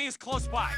enemy is close by.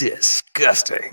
Disgusting.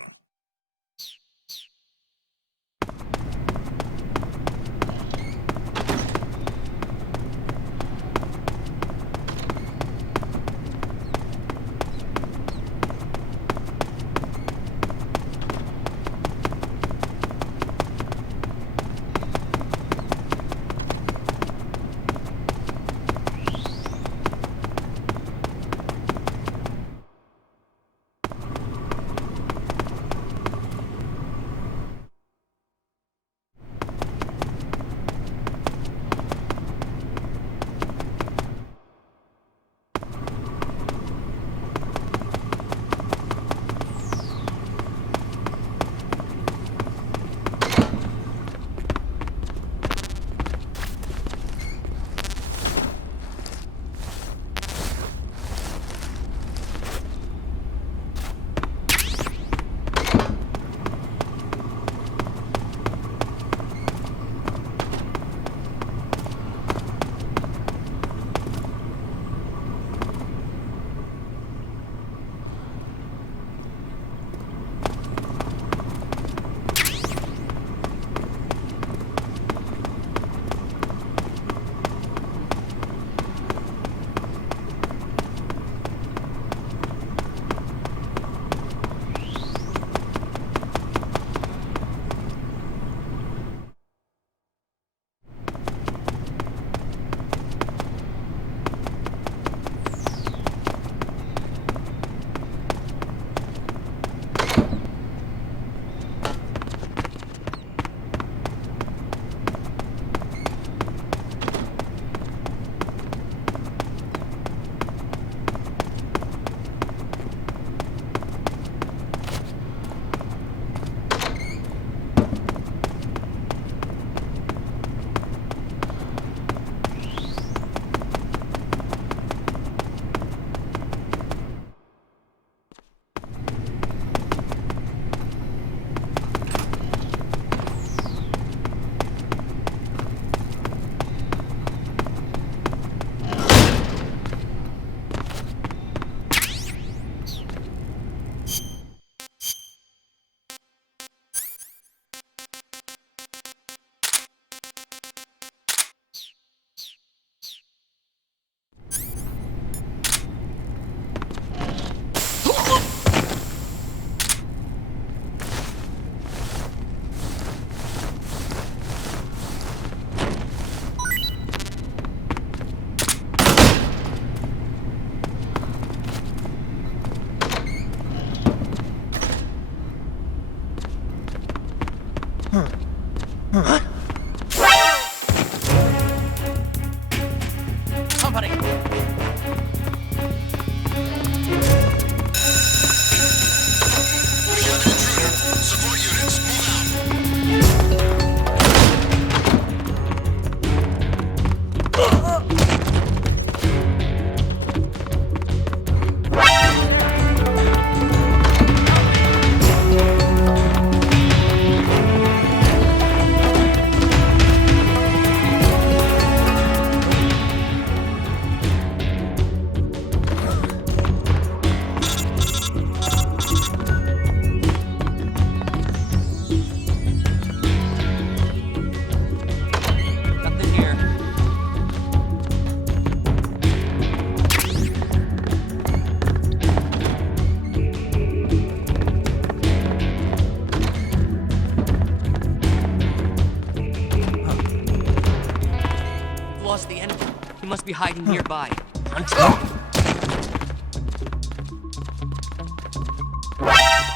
lost the enemy. He must be hiding nearby.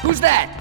Who's that?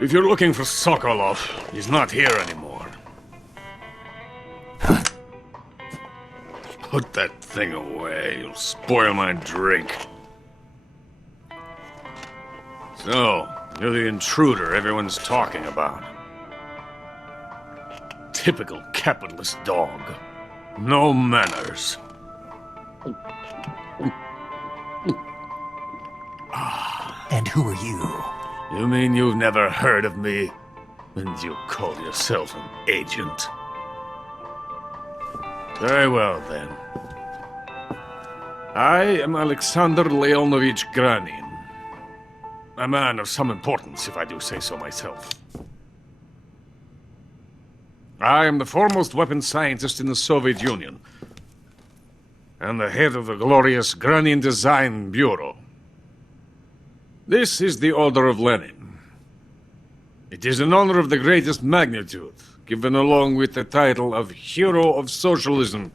If you're looking for Sokolov, he's not here anymore. Put that thing away, you'll spoil my drink. So, you're the intruder everyone's talking about. Typical capitalist dog. No manners. And who are you? You mean you've never heard of me? And you call yourself an agent? Very well, then. I am Alexander Leonovich Granin. A man of some importance, if I do say so myself. I am the foremost weapons scientist in the Soviet Union, and the head of the glorious Granin Design Bureau. This is the Order of Lenin. It is an honor of the greatest magnitude, given along with the title of Hero of Socialism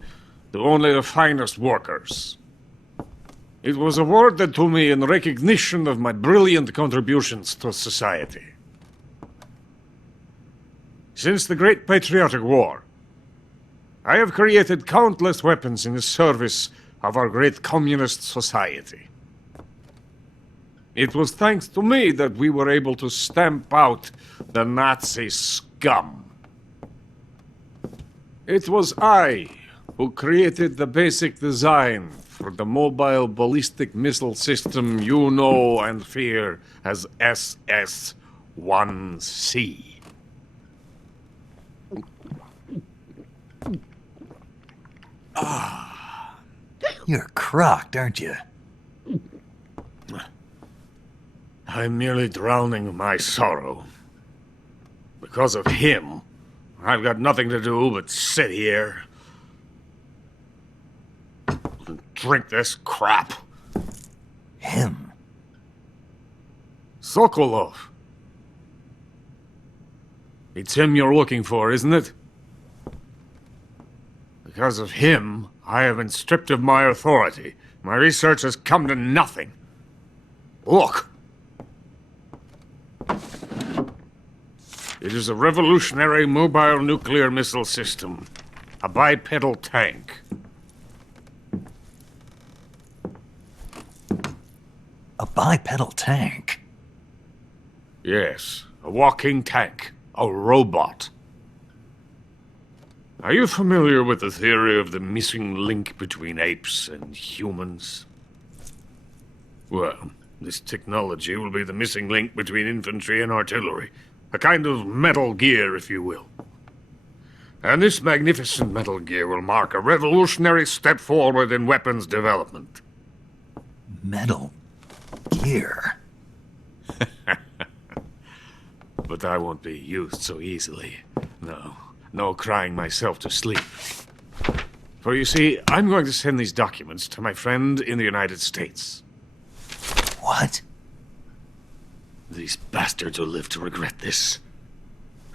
to only the finest workers. It was awarded to me in recognition of my brilliant contributions to society. Since the Great Patriotic War, I have created countless weapons in the service of our great communist society. It was thanks to me that we were able to stamp out the Nazi scum. It was I who created the basic design for the mobile ballistic missile system you know and fear as SS-1C. You're crocked, aren't you? I'm merely drowning my sorrow. Because of him, I've got nothing to do but sit here and drink this crap. Him? Sokolov. It's him you're looking for, isn't it? Because of him, I have been stripped of my authority. My research has come to nothing. Look. It is a revolutionary mobile nuclear missile system. A bipedal tank. A bipedal tank? Yes, a walking tank. A robot. Are you familiar with the theory of the missing link between apes and humans? Well, this technology will be the missing link between infantry and artillery. A kind of Metal Gear, if you will. And this magnificent Metal Gear will mark a revolutionary step forward in weapons development. Metal Gear? But I won't be used so easily. No, no crying myself to sleep. For you see, I'm going to send these documents to my friend in the United States. What? These bastards will live to regret this.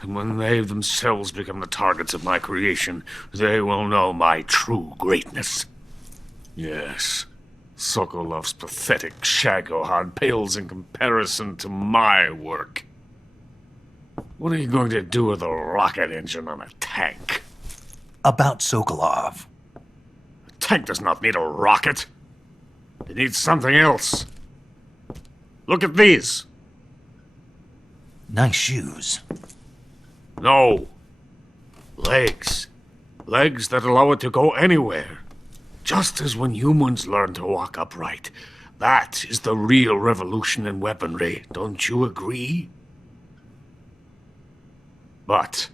And when they themselves become the targets of my creation, they will know my true greatness. Yes, Sokolov's pathetic Shagohod pales in comparison to my work. What are you going to do with a rocket engine on a tank? About Sokolov. A tank does not need a rocket. It needs something else. Look at these. Nice shoes. No. Legs. Legs that allow it to go anywhere. Just as when humans learn to walk upright. That is the real revolution in weaponry, don't you agree? But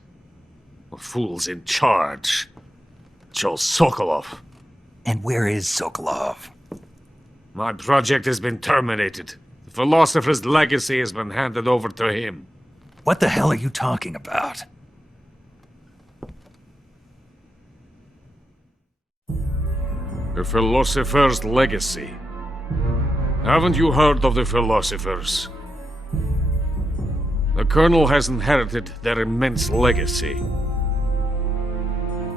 the fool's in charge. Chose Sokolov. And where is Sokolov? My project has been terminated. The philosopher's legacy has been handed over to him. What the hell are you talking about? The philosopher's legacy. Haven't you heard of the philosophers? The Colonel has inherited their immense legacy.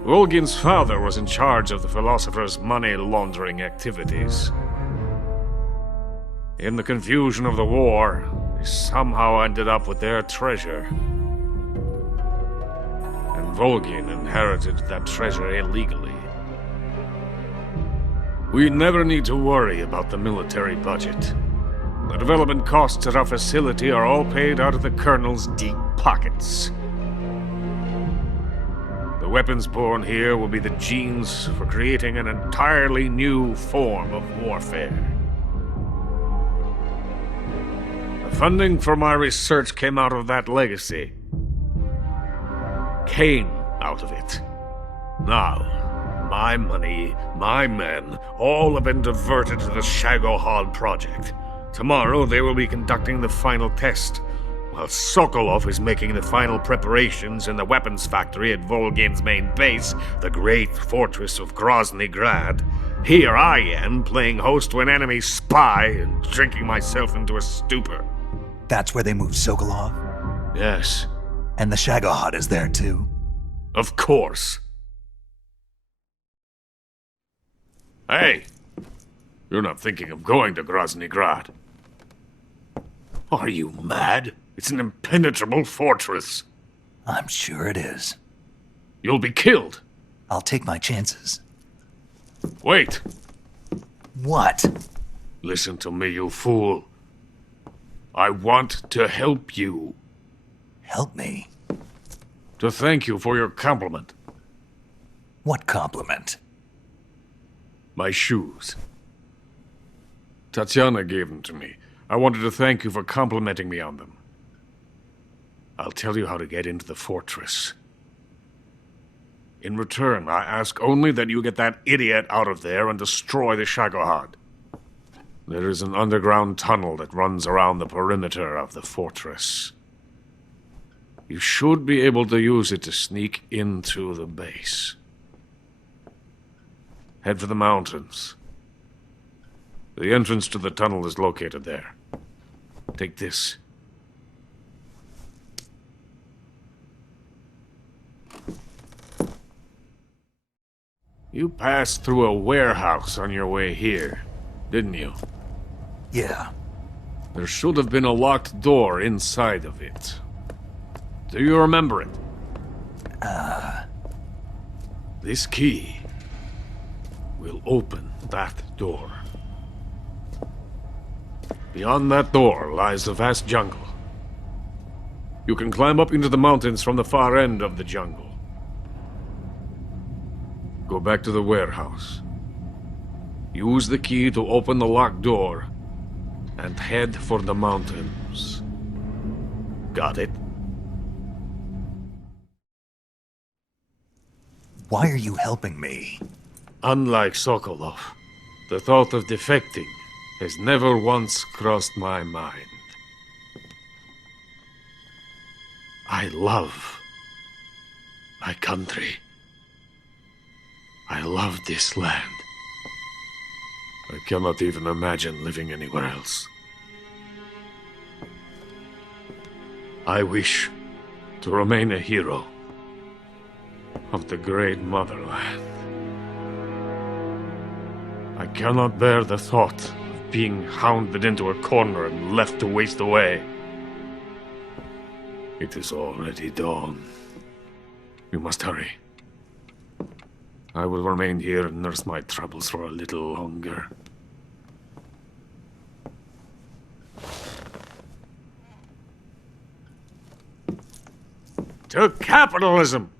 Volgin's father was in charge of the philosophers' money laundering activities. In the confusion of the war, they somehow ended up with their treasure. And Volgin inherited that treasure illegally. We never need to worry about the military budget. The development costs at our facility are all paid out of the Colonel's deep pockets. The weapons born here will be the genes for creating an entirely new form of warfare. The funding for my research came out of that legacy. Came out of it. Now, my money, my men, all have been diverted to the Shagohod project. Tomorrow they will be conducting the final test, while Sokolov is making the final preparations in the weapons factory at Volgin's main base, the great fortress of Grozny Grad. Here I am, playing host to an enemy spy and drinking myself into a stupor. That's where they moved Sokolov? Yes. And the Shagohod is there too? Of course. Hey! You're not thinking of going to Grozny Grad. Are you mad? It's an impenetrable fortress. I'm sure it is. You'll be killed. I'll take my chances. Wait. What? Listen to me, you fool. I want to help you. Help me? To thank you for your compliment. What compliment? My shoes. Tatiana gave them to me. I wanted to thank you for complimenting me on them. I'll tell you how to get into the fortress. In return, I ask only that you get that idiot out of there and destroy the Shagohod. There is an underground tunnel that runs around the perimeter of the fortress. You should be able to use it to sneak into the base. Head for the mountains. The entrance to the tunnel is located there. Take this. You passed through a warehouse on your way here, didn't you? Yeah. There should have been a locked door inside of it. Do you remember it? This key will open that door. Beyond that door lies the vast jungle. You can climb up into the mountains from the far end of the jungle. Go back to the warehouse. Use the key to open the locked door and head for the mountains. Got it? Why are you helping me? Unlike Sokolov, the thought of defecting has never once crossed my mind. I love My country. I love this land. I cannot even imagine living anywhere else. I wish to remain a hero of the great motherland. I cannot bear the thought of being hounded into a corner and left to waste away. It is already dawn. You must hurry. I will remain here and nurse my troubles for a little longer. To capitalism!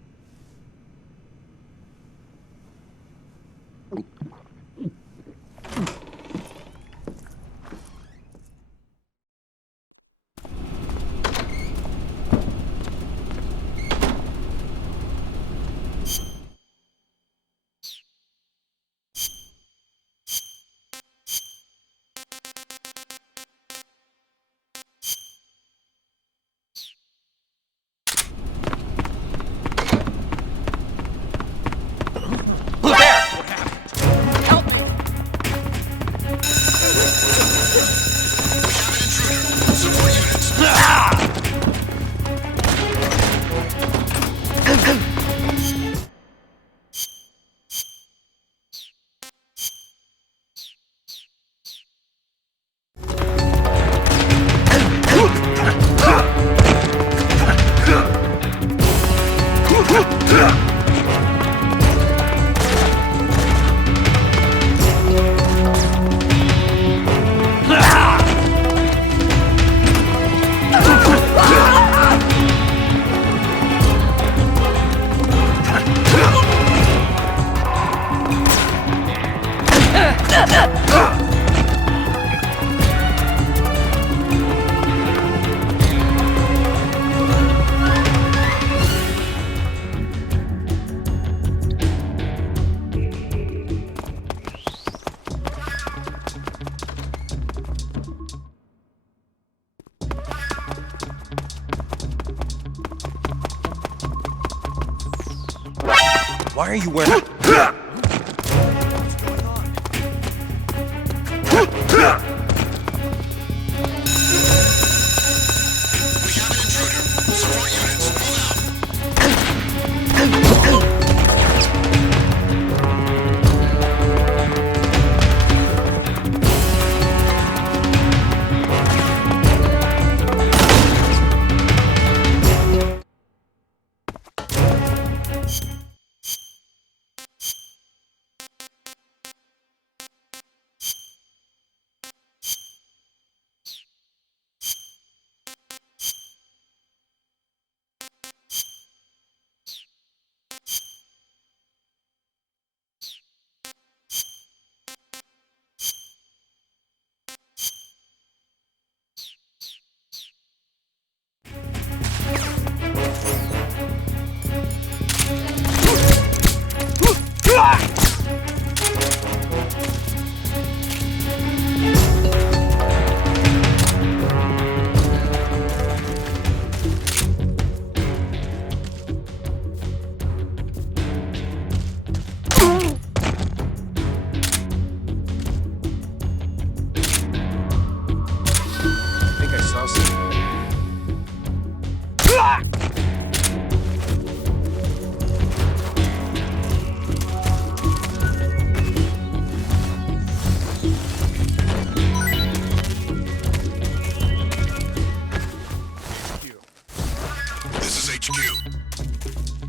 Why are you wearing...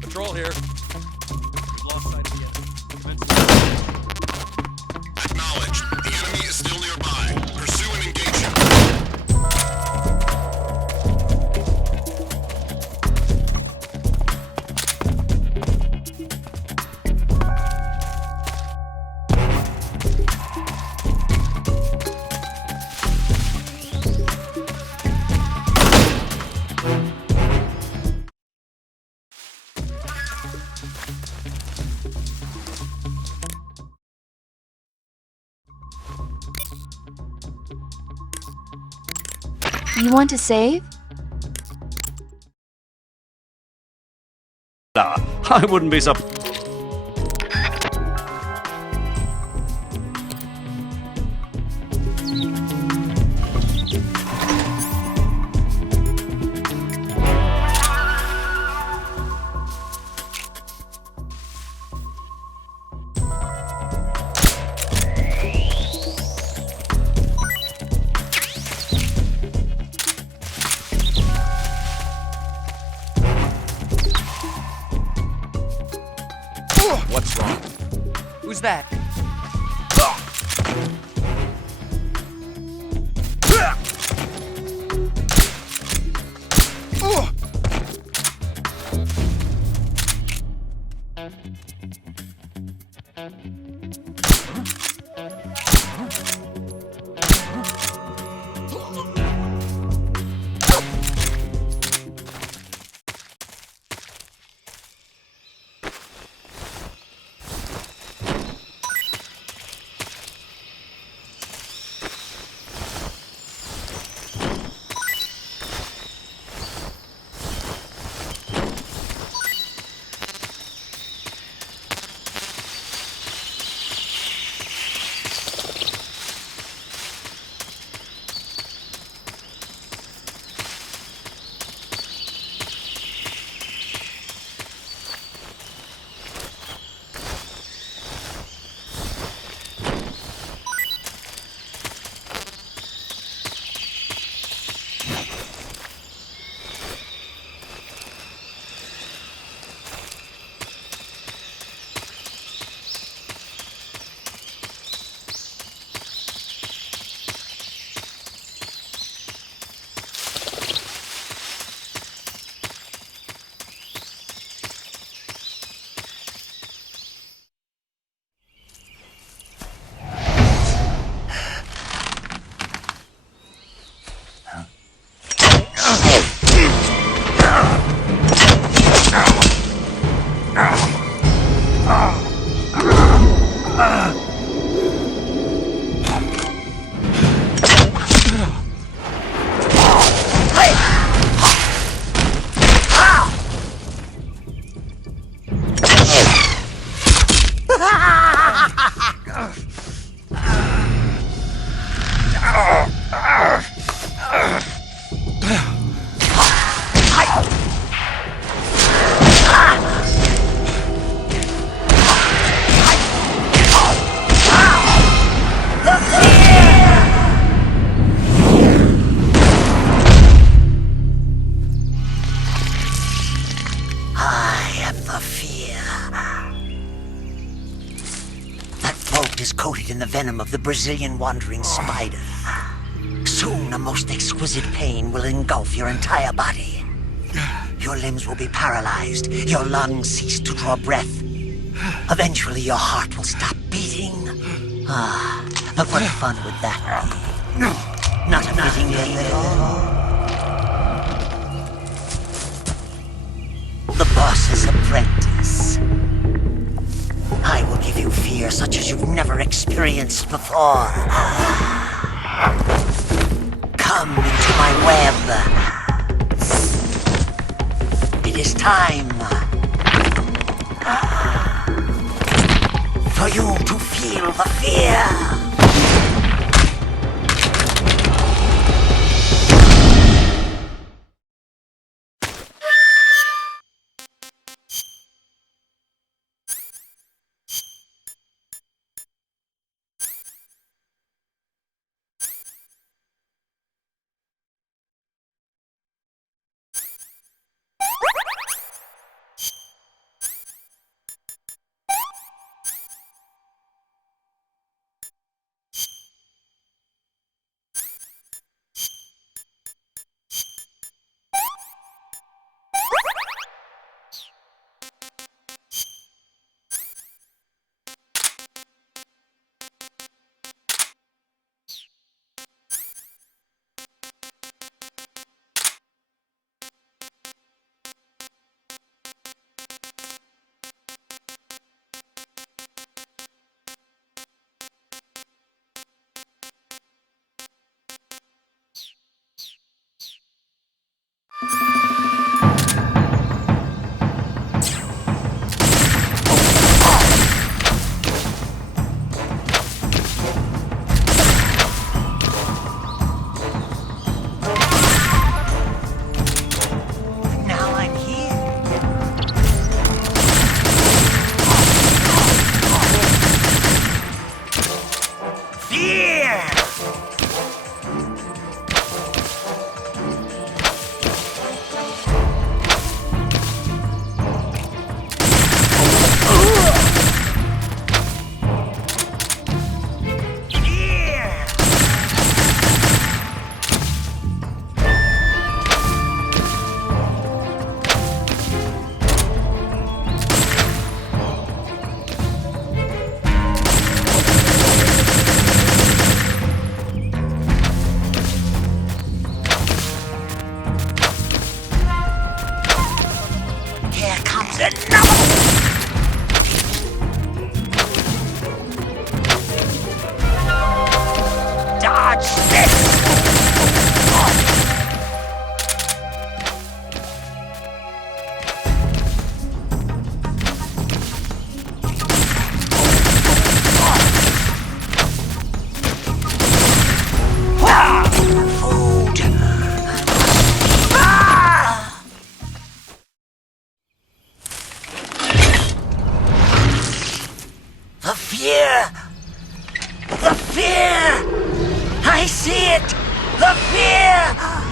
Patrol here. We've lost sight of the enemy. Acknowledged. The enemy is still nearby. Pursue and engage him. You want to save? I wouldn't be surprised. What's wrong? Who's that? Is coated in the venom of the Brazilian wandering spider. Soon a most exquisite pain will engulf your entire body. Your limbs will be paralyzed, your lungs cease to draw breath. Eventually your heart will stop beating. But what fun would that be? Not a fitting name at all. The boss's apprentice. I will give you fear such as you've never experienced before. Come into my web. It is time for you to feel the fear. fear! The fear! I see it! The fear!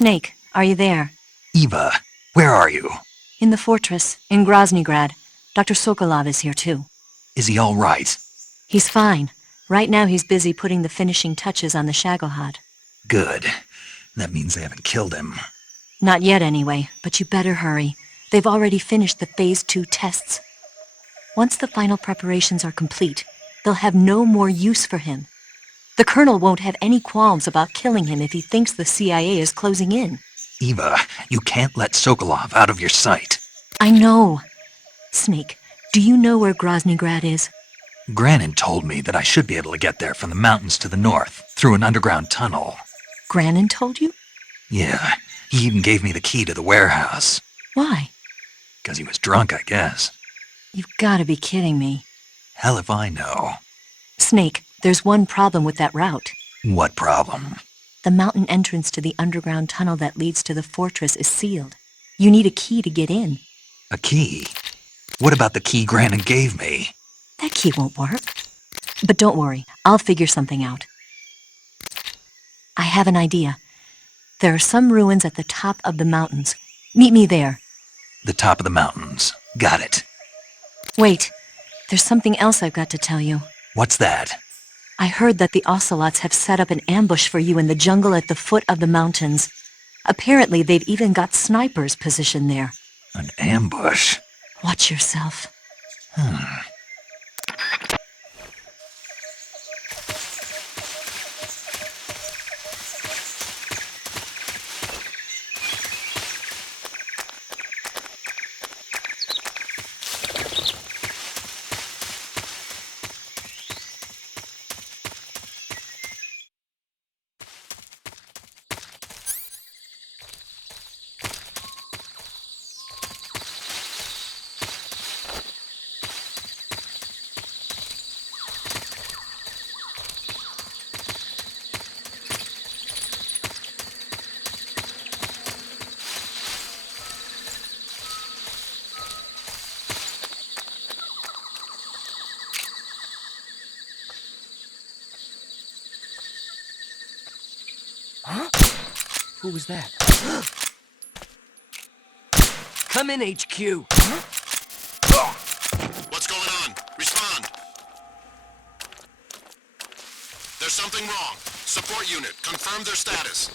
Snake, are you there? Eva, where are you? In the fortress, in Groznygrad. Dr. Sokolov is here too. Is he all right? He's fine. Right now he's busy putting the finishing touches on the Shagohod. Good. That means they haven't killed him. Not yet anyway, but you better hurry. They've already finished the Phase 2 tests. Once the final preparations are complete, they'll have no more use for him. The Colonel won't have any qualms about killing him if he thinks the CIA is closing in. Eva, you can't let Sokolov out of your sight. I know. Snake, do you know where Groznygrad is? Granin told me that I should be able to get there from the mountains to the north, through an underground tunnel. Granin told you? Yeah, he even gave me the key to the warehouse. Why? 'Cause he was drunk, I guess. You've got to be kidding me. Hell if I know. Snake, there's one problem with that route. What problem? The mountain entrance to the underground tunnel that leads to the fortress is sealed. You need a key to get in. A key? What about the key Granin gave me? That key won't work. But don't worry, I'll figure something out. I have an idea. There are some ruins at the top of the mountains. Meet me there. The top of the mountains. Got it. Wait, there's something else I've got to tell you. What's that? I heard that the Ocelots have set up an ambush for you in the jungle at the foot of the mountains. Apparently, they've even got snipers positioned there. An ambush? Watch yourself. Who was that? Come in, HQ. What's going on? Respond. There's something wrong. Support unit, confirm their status.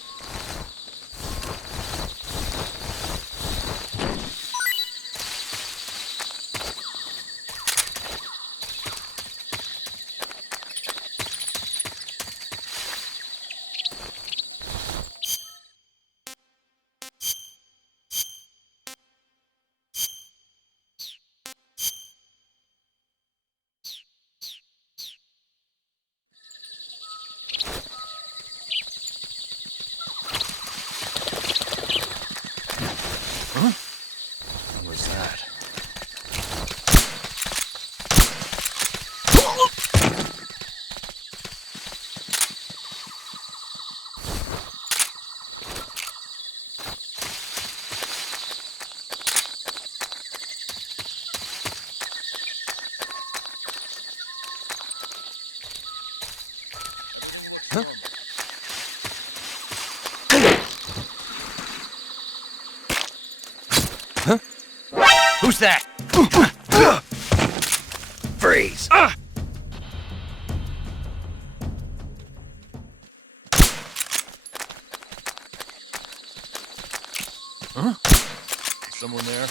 What was that? Who's that? Freeze! Huh? Someone there?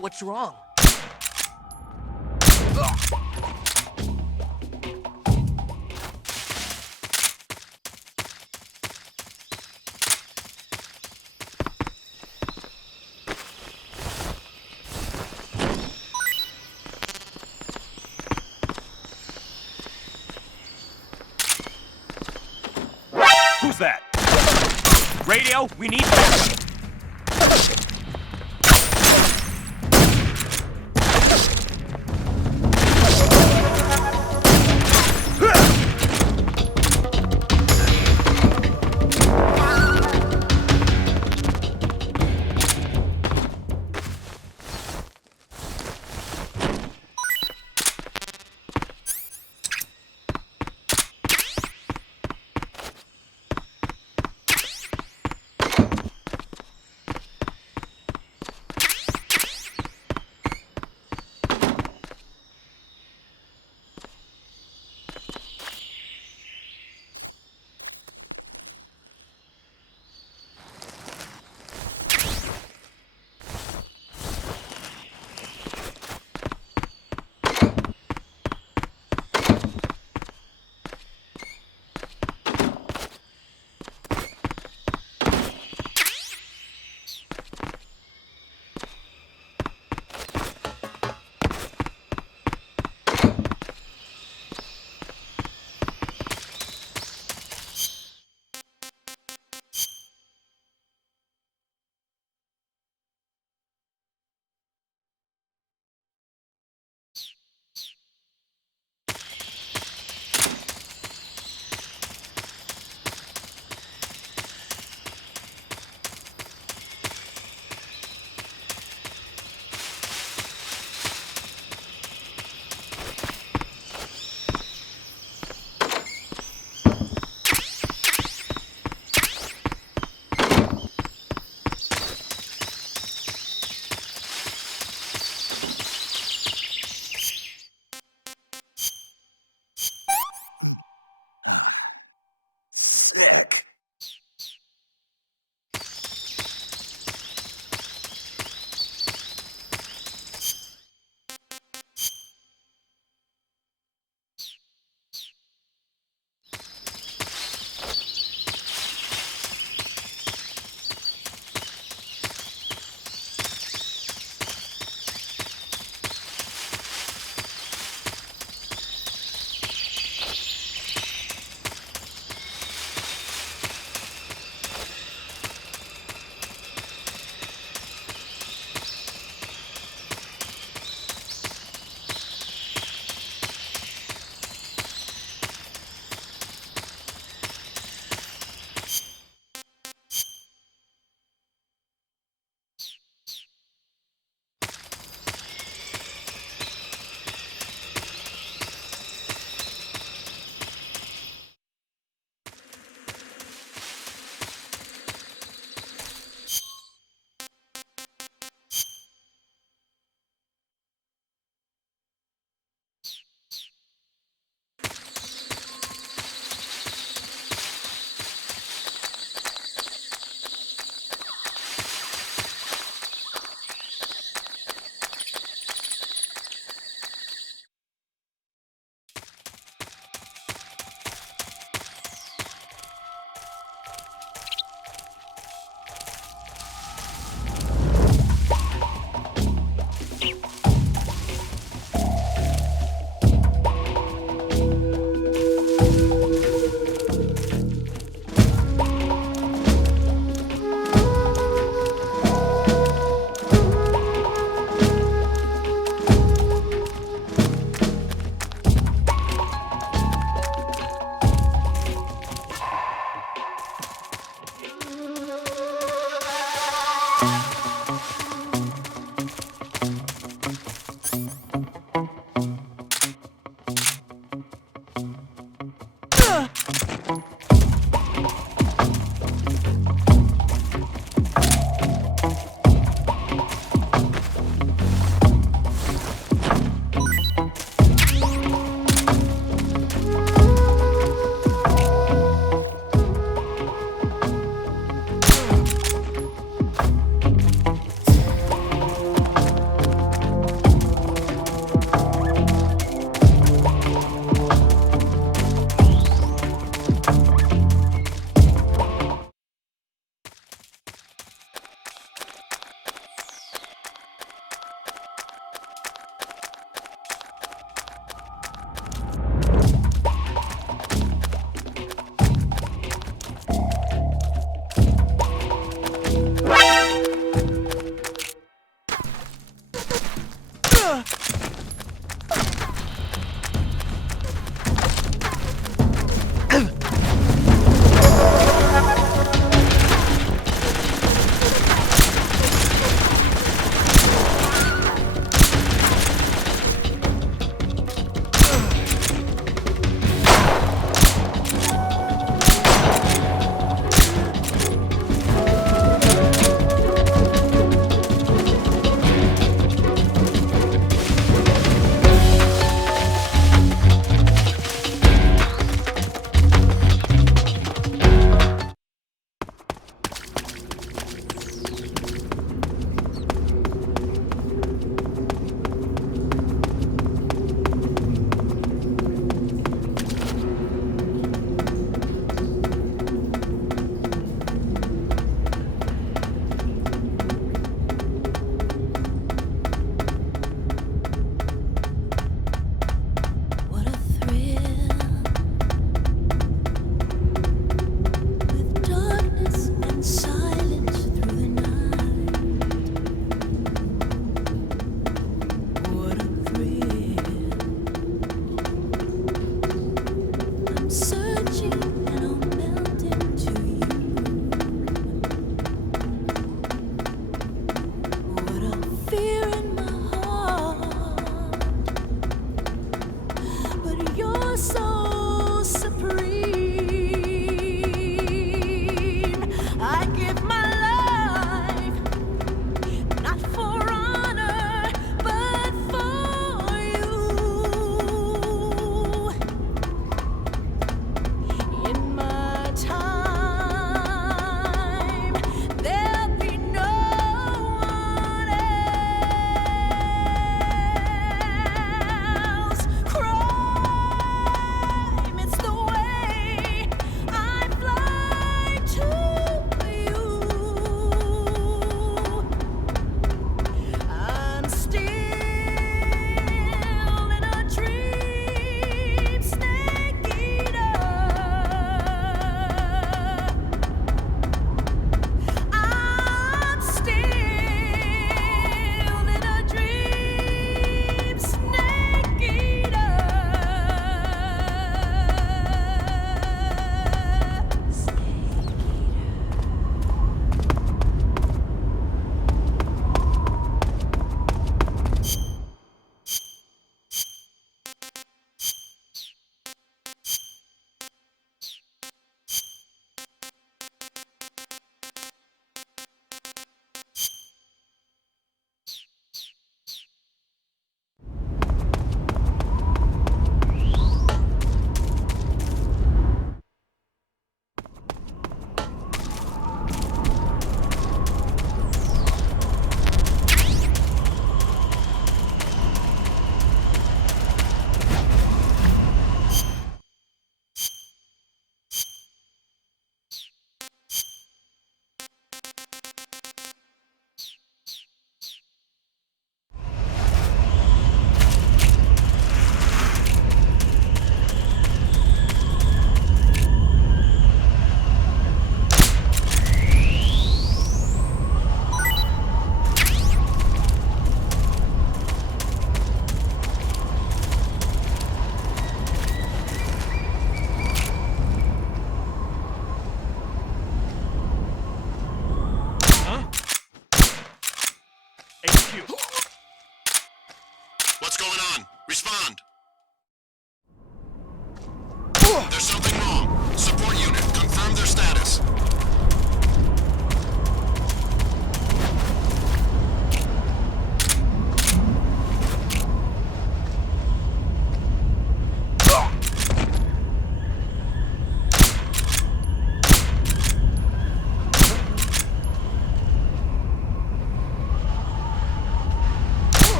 What's wrong? Who's that? Radio, we need backup.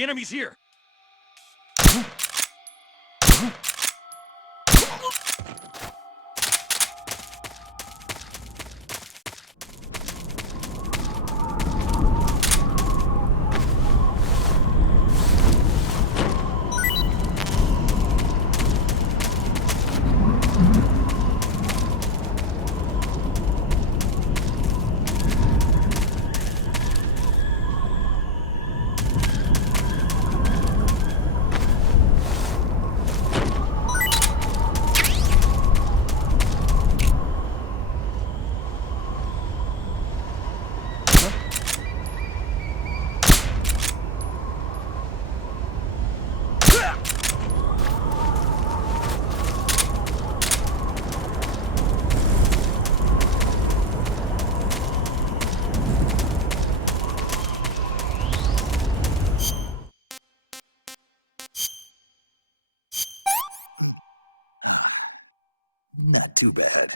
The enemy's here! Not too bad.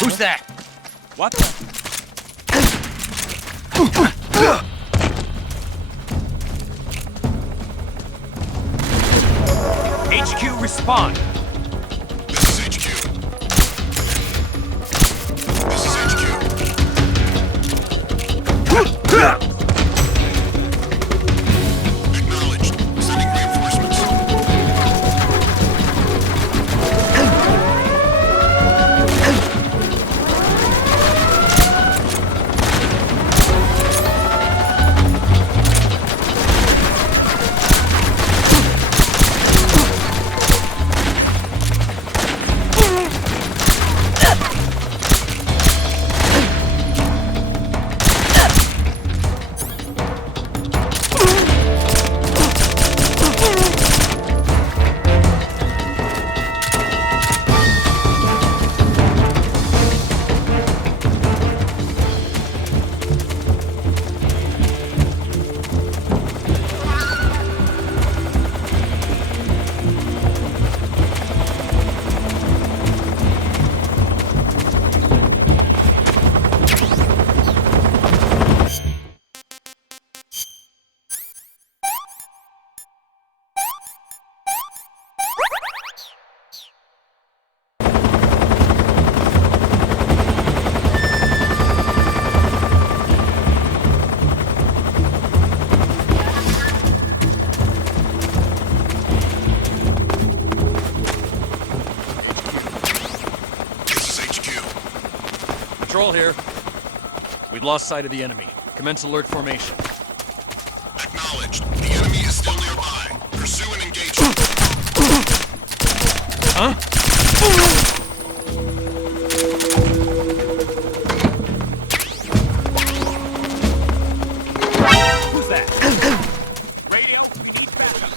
Who's that? What the? HQ, respond! This is HQ. This is HQ. Acknowledged. Sending reinforcements. Patrol here. We've lost sight of the enemy. Commence alert formation. Acknowledged. The enemy is still nearby. Pursue and engage. Huh? Who's that? Radio, we need backup.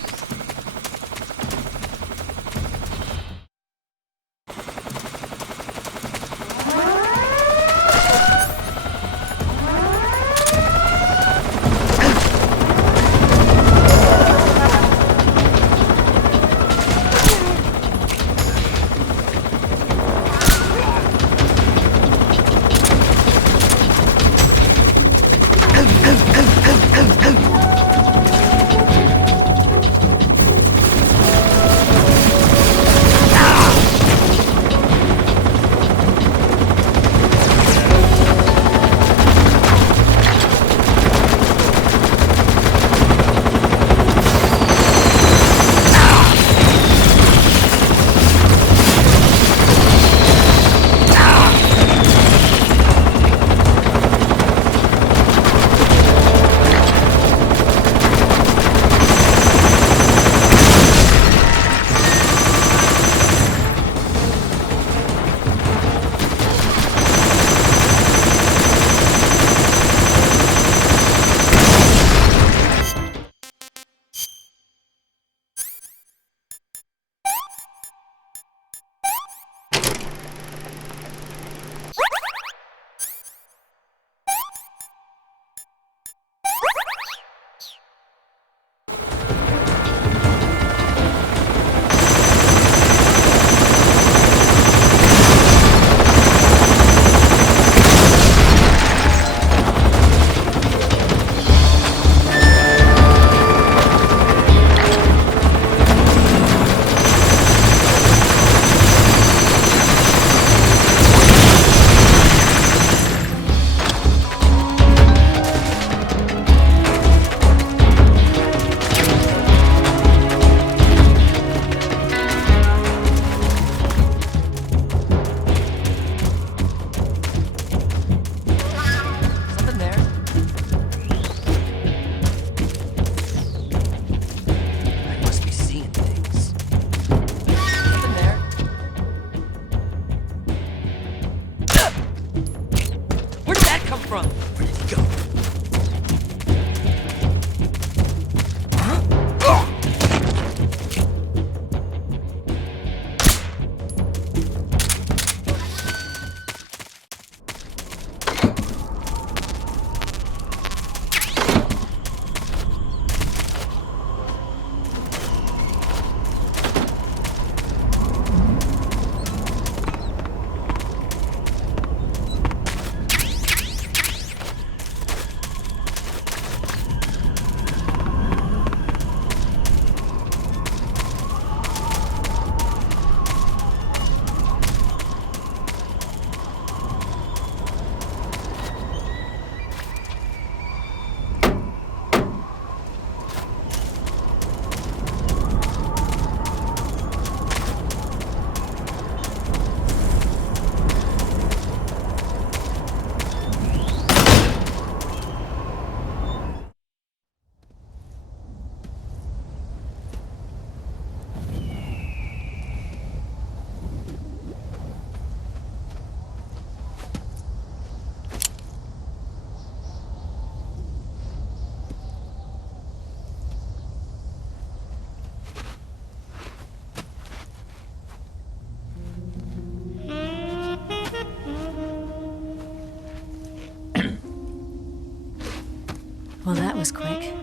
was quick.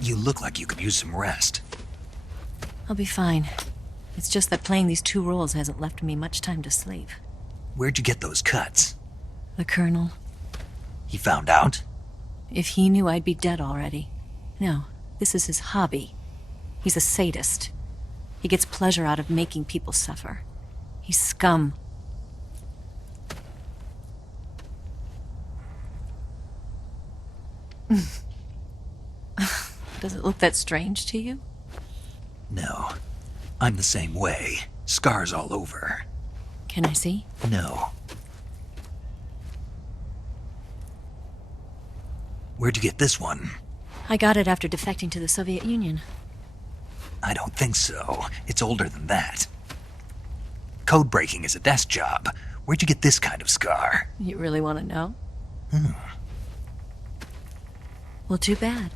You look like you could use some rest. I'll be fine. It's just that playing these two roles hasn't left me much time to sleep. Where'd you get those cuts? The Colonel. He found out? If he knew, I'd be dead already. No, this is his hobby. He's a sadist. He gets pleasure out of making people suffer. He's scum. Does it look that strange to you? No. I'm the same way. Scars all over. Can I see? No. Where'd you get this one? I got it after defecting to the Soviet Union. I don't think so. It's older than that. Code breaking is a desk job. Where'd you get this kind of scar? You really want to know? Well, too bad.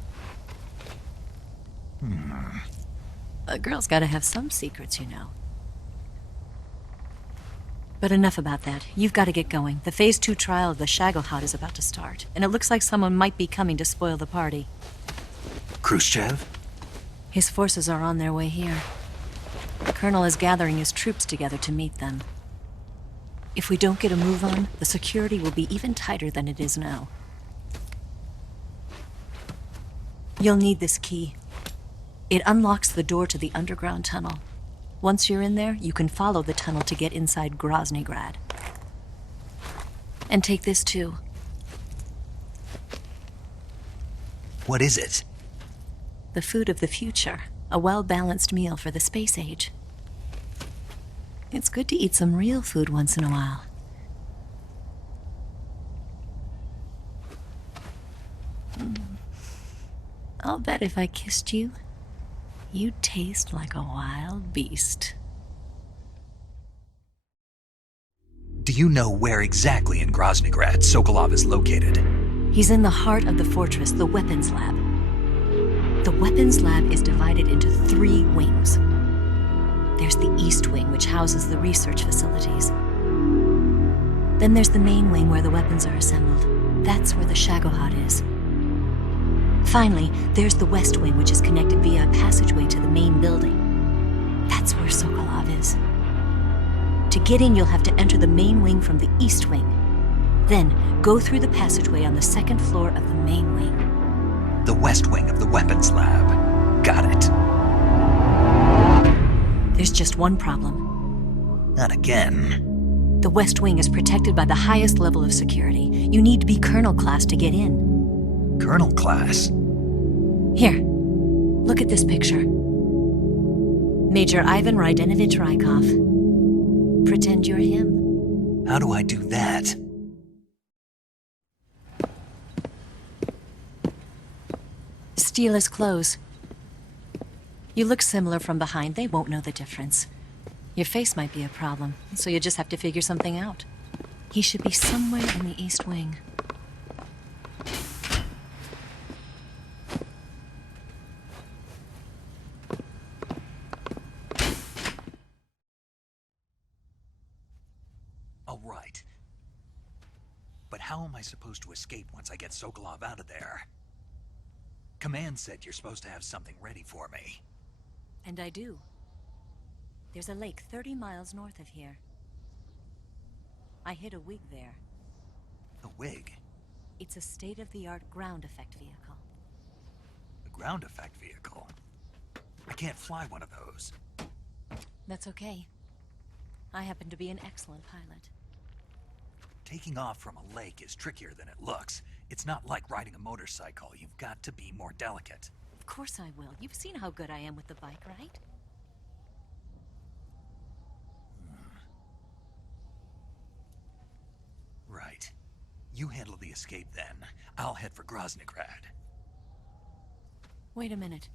A girl's gotta have some secrets, you know. But enough about that. You've got to get going. The Phase 2 trial of the Shagelhot is about to start, and it looks like someone might be coming to spoil the party. Khrushchev? His forces are on their way here. The Colonel is gathering his troops together to meet them. If we don't get a move on, the security will be even tighter than it is now. You'll need this key. It unlocks the door to the underground tunnel. Once you're in there, you can follow the tunnel to get inside Groznygrad. And take this too. What is it? The food of the future. A well-balanced meal for the space age. It's good to eat some real food once in a while. I'll bet if I kissed you, you'd taste like a wild beast. Do you know where exactly in Groznygrad Sokolov is located? He's in the heart of the fortress, the weapons lab. The weapons lab is divided into 3 wings. There's the East Wing, which houses the research facilities. Then there's the main wing where the weapons are assembled. That's where the Shagelhot is. Finally, there's the West Wing, which is connected via a passageway to the main building. That's where Sokolov is. To get in, you'll have to enter the main wing from the East Wing. Then, go through the passageway on the 2nd floor of the main wing. The West Wing of the weapons lab. Got it. There's just one problem. Not again. The West Wing is protected by the highest level of security. You need to be Colonel class to get in. Colonel class? Here, look at this picture. Major Ivan Rydenovich Rykov. Pretend you're him. How do I do that? Steal his clothes. You look similar from behind. They won't know the difference. Your face might be a problem, so you just have to figure something out. He should be somewhere in the East Wing. All right. But how am I supposed to escape once I get Sokolov out of there? Command said you're supposed to have something ready for me. And I do. There's a lake 30 miles north of here. I hid a wig there. A wig? It's a state-of-the-art ground effect vehicle. A ground effect vehicle? I can't fly one of those. That's okay. I happen to be an excellent pilot. Taking off from a lake is trickier than it looks. It's not like riding a motorcycle. You've got to be more delicate. Of course I will. You've seen how good I am with the bike, right? Right. You handle the escape then. I'll head for Groznygrad. Wait a minute.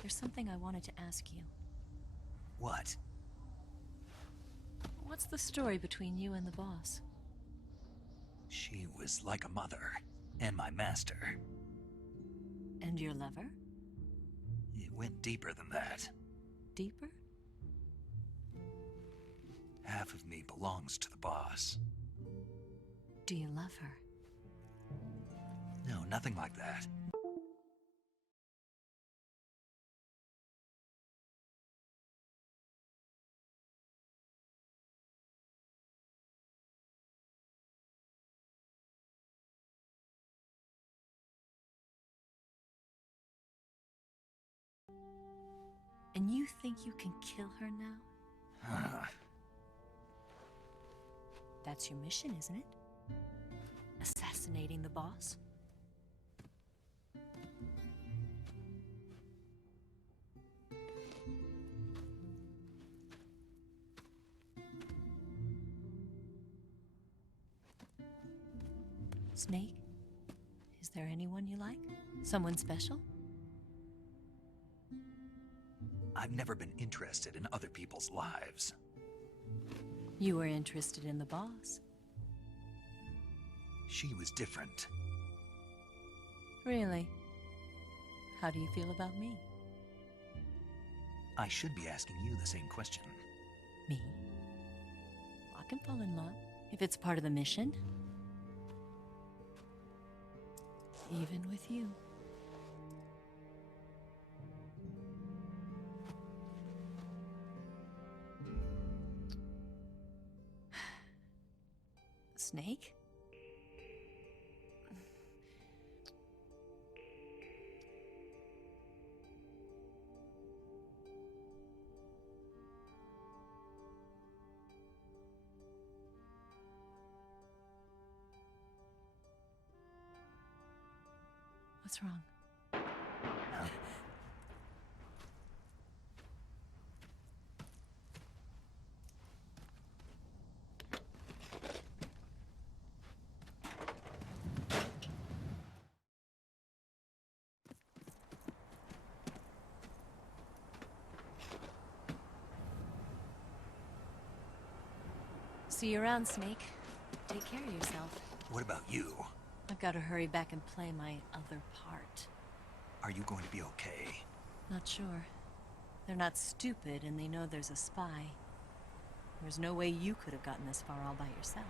There's something I wanted to ask you. What? What's the story between you and the boss? She was like a mother, and my master. And your lover? It went deeper than that. Deeper? Half of me belongs to the boss. Do you love her? No, nothing like that. And you think you can kill her now? That's your mission, isn't it? Assassinating the boss? Snake? Is there anyone you like? Someone special? I've never been interested in other people's lives. You were interested in the boss. She was different. Really? How do you feel about me? I should be asking you the same question. Me? I can fall in love if it's part of the mission. Even with you. Snake? What's wrong? See you around, Snake. Take care of yourself. What about you? I've got to hurry back and play my other part. Are you going to be okay? Not sure. They're not stupid, and they know there's a spy. There's no way you could have gotten this far all by yourself.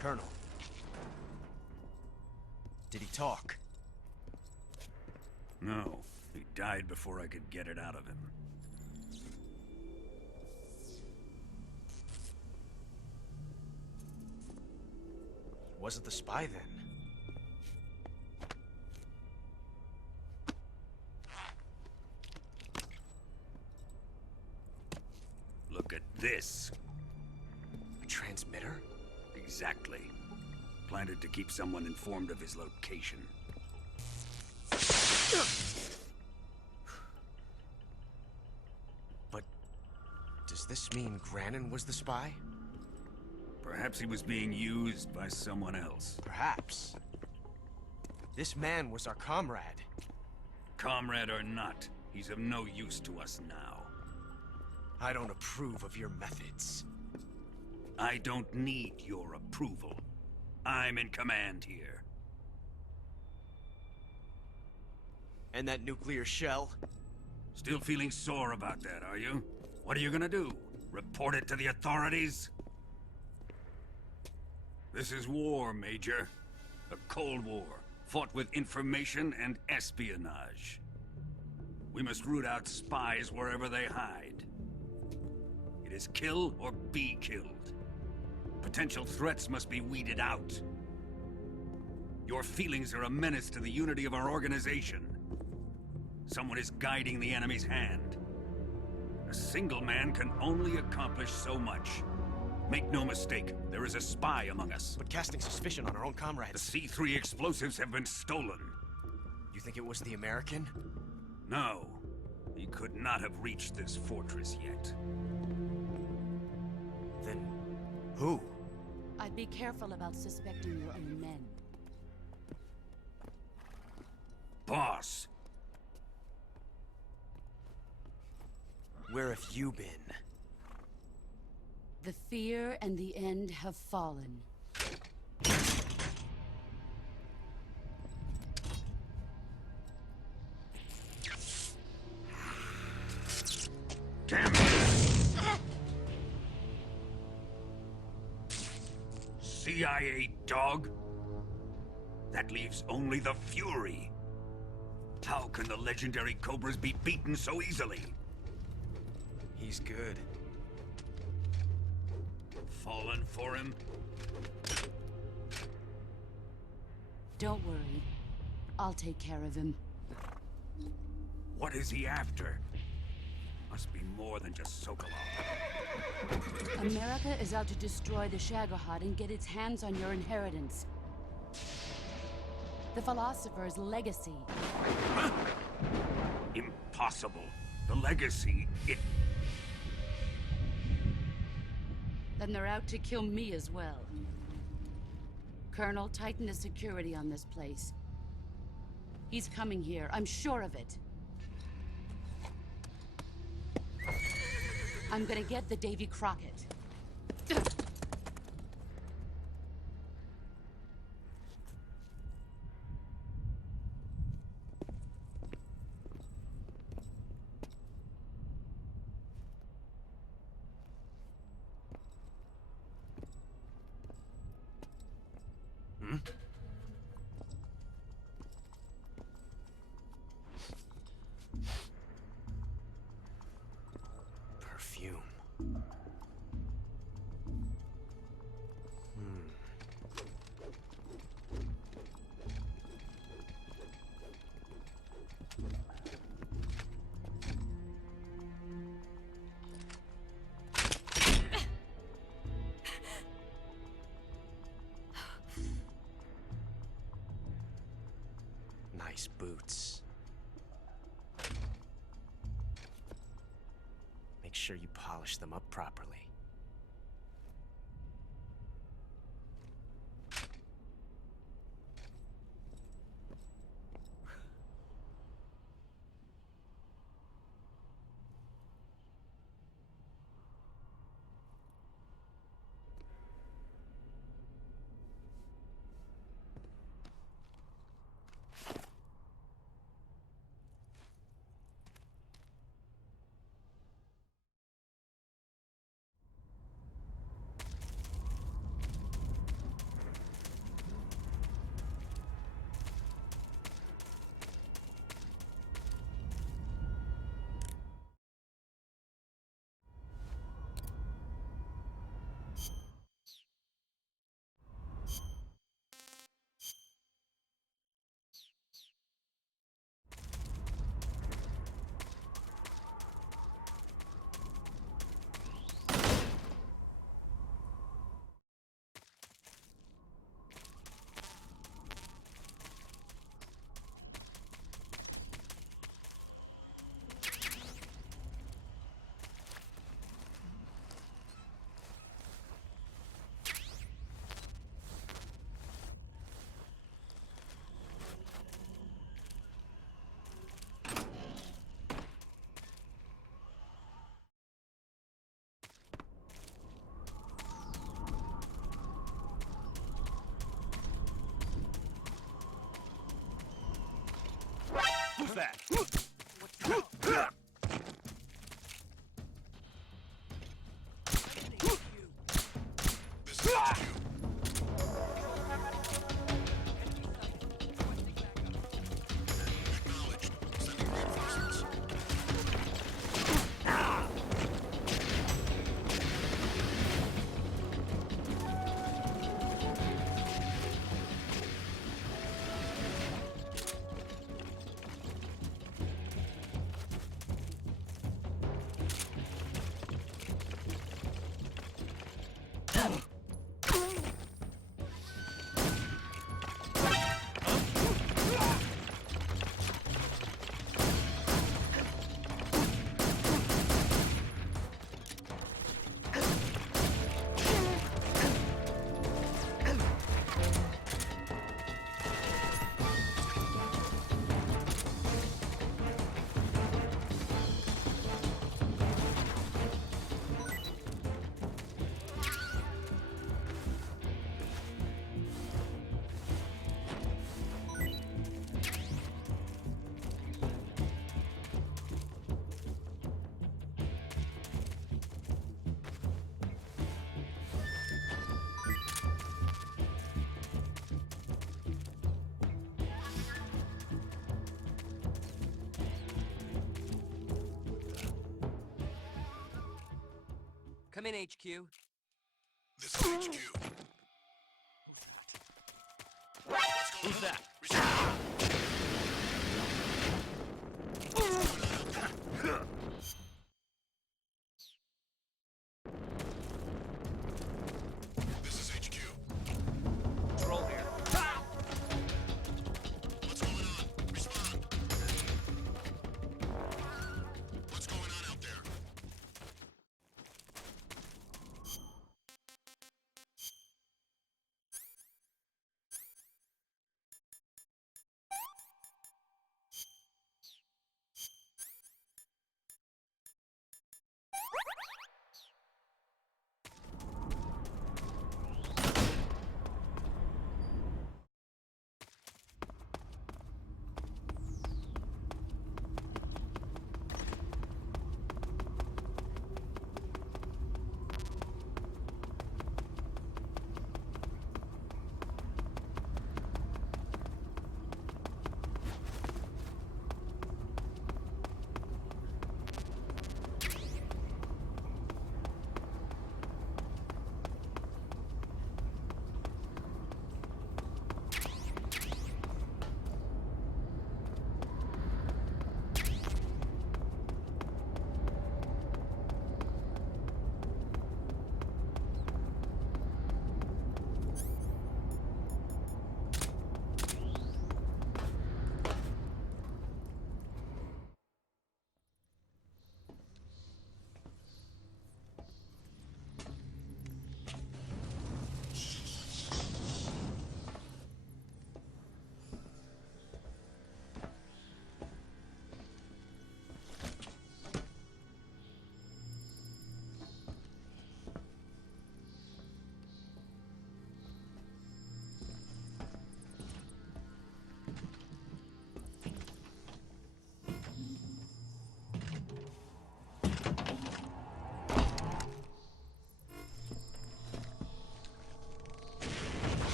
Colonel. Did he talk? No, he died before I could get it out of him. Wasn't the spy then? Look at this. A transmitter? Exactly. Planted to keep someone informed of his location. But does this mean Granin was the spy? Perhaps he was being used by someone else. Perhaps. This man was our comrade. Comrade or not, he's of no use to us now. I don't approve of your methods. I don't need your approval. I'm in command here. And that nuclear shell? Still feeling sore about that, are you? What are you gonna do? Report it to the authorities? This is war, Major. A Cold War, fought with information and espionage. We must root out spies wherever they hide. It is kill or be killed. Potential threats must be weeded out. Your feelings are a menace to the unity of our organization. Someone is guiding the enemy's hand. A single man can only accomplish so much. Make no mistake, there is a spy among us. But casting suspicion on our own The comrades. C3 explosives have been stolen. You think it was the American? No, he could not have reached this fortress yet. Then who? I'd be careful about suspecting your own men. Boss, Where have you been? The fear and the end have fallen. damn it! CIA dog? That leaves only the Fury. How can the legendary Cobras be beaten so easily? He's good. Fallen for him? Don't worry. I'll take care of him. What is he after? Must be more than just Sokolov. America is out to destroy the Shagohod and get its hands on your inheritance. The philosopher's legacy. Huh? Impossible. The legacy, it... Then they're out to kill me as well. Colonel, tighten the security on this place. He's coming here, I'm sure of it. I'm gonna get the Davy Crockett. Perfume. Nice boots. Make sure you polish them up properly. Who's that? This is you. Come in, HQ. This is HQ. Who's that? This is HQ. Control here. What's going on? Respond. What's going on out there?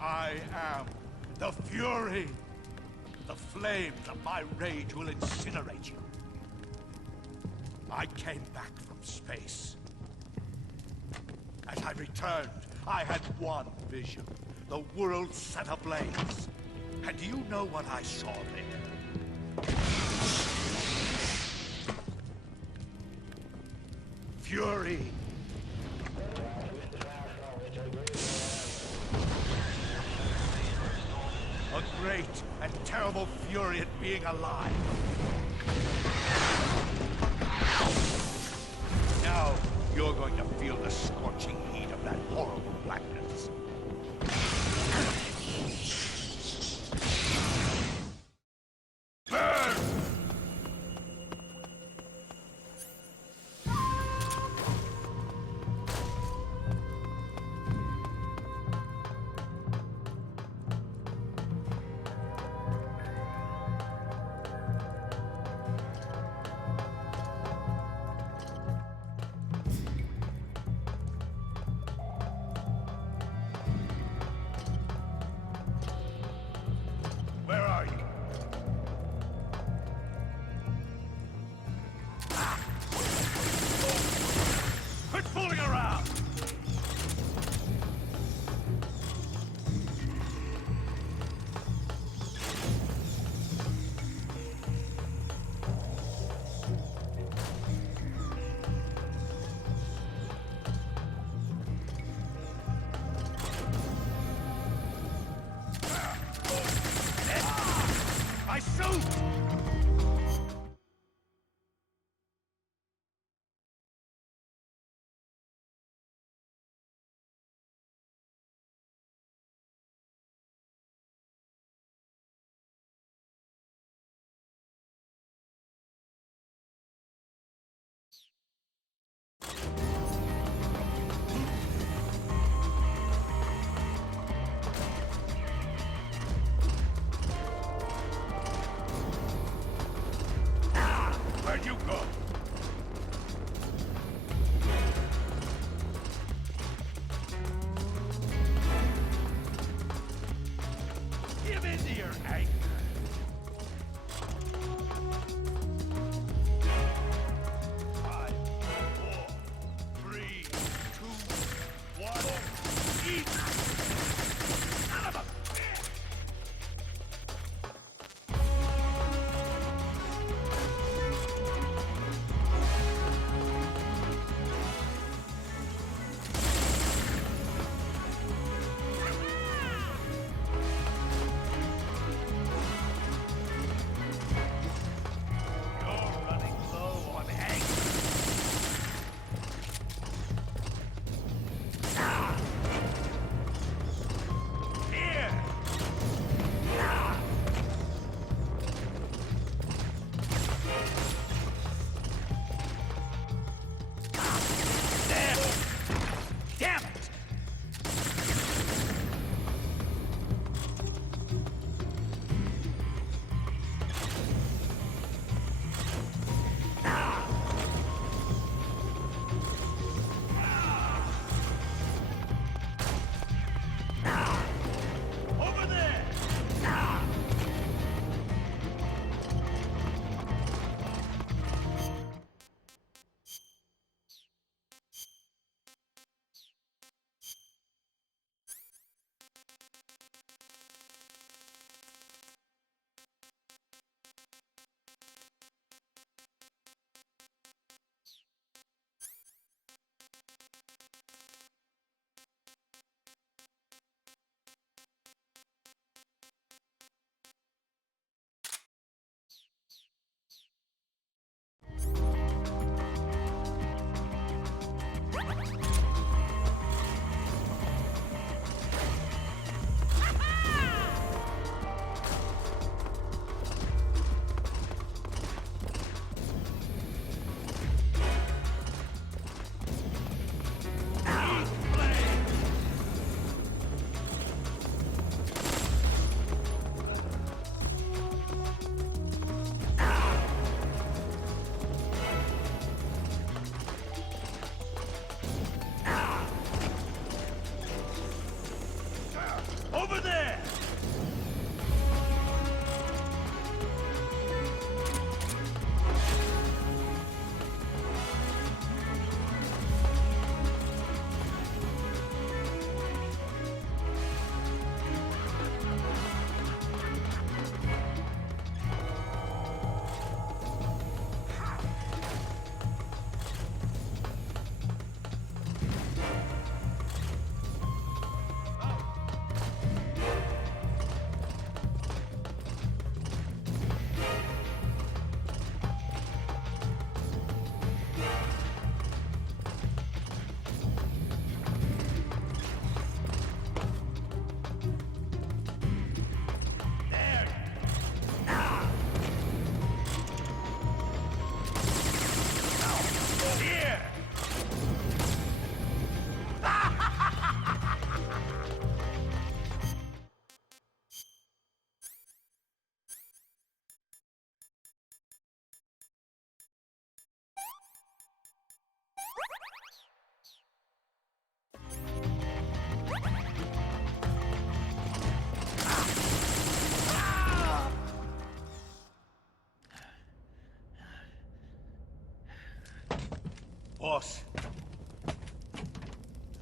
I am the Fury. The flames of my rage will incinerate you. I came back from space. As I returned, I had one vision. The world set ablaze. And do you know what I saw there? Fury. A great and terrible fury at being alive. Now, you're going to feel the scorching heat of that horrible blackness. Where are you? Quit fooling around! My suit! their anger. Five, four, three, two, one, eat! Son of a bitch! You're running low on anger. Here! There! Damn it! Over there! Over there! Here! Boss,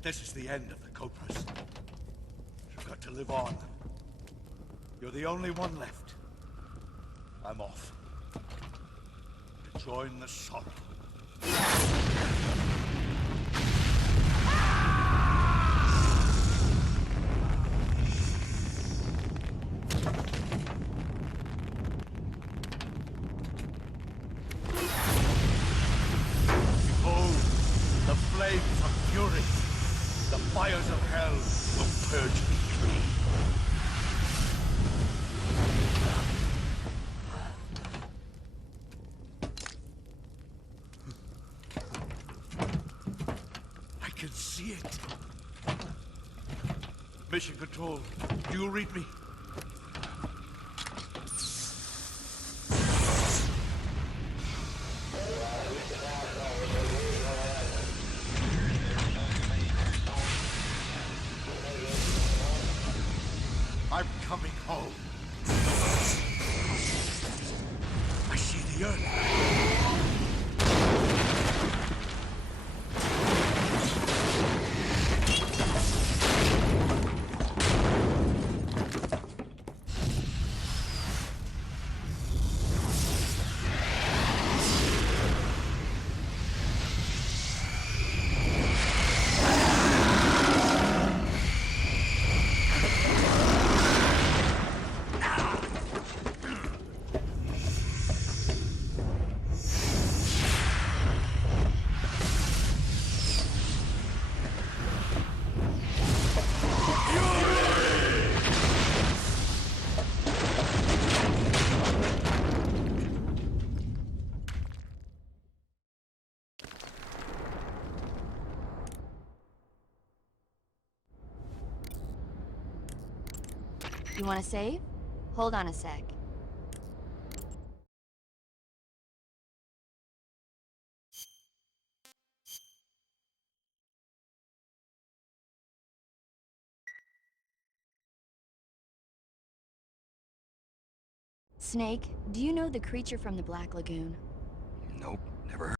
this is the end of the Cobras. You've got to live on. You're the only one left. I'm off. To join the sorrow. Flames of fury, the fires of hell will purge me clean. I can see it. Mission Control, do you read me? I'm coming home. I see the earth. You want to save? Hold on a sec. Snake, do you know the creature from the Black Lagoon? Nope, never heard.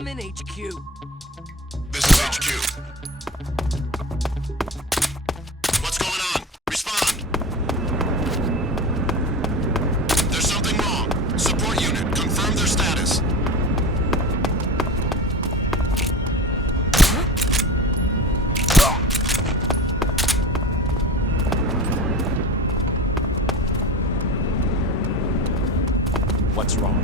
I'm in HQ. This is HQ. What's going on? Respond. There's something wrong. Support unit, confirm their status. What's wrong?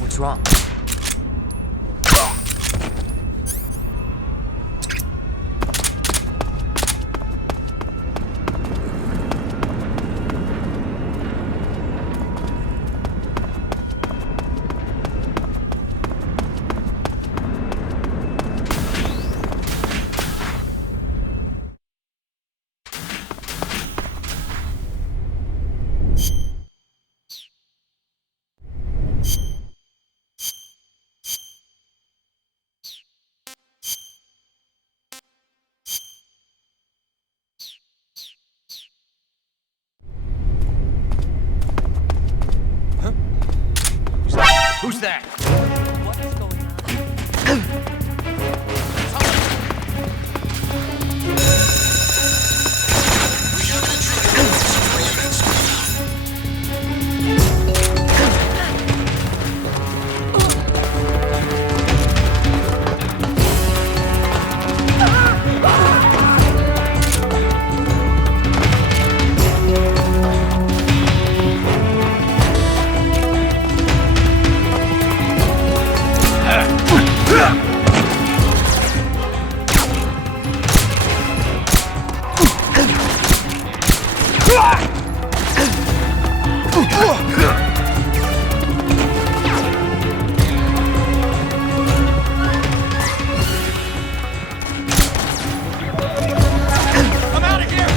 What's wrong? Who's that? What is going on? We have an intruder. Support units, move out. I'm out of here!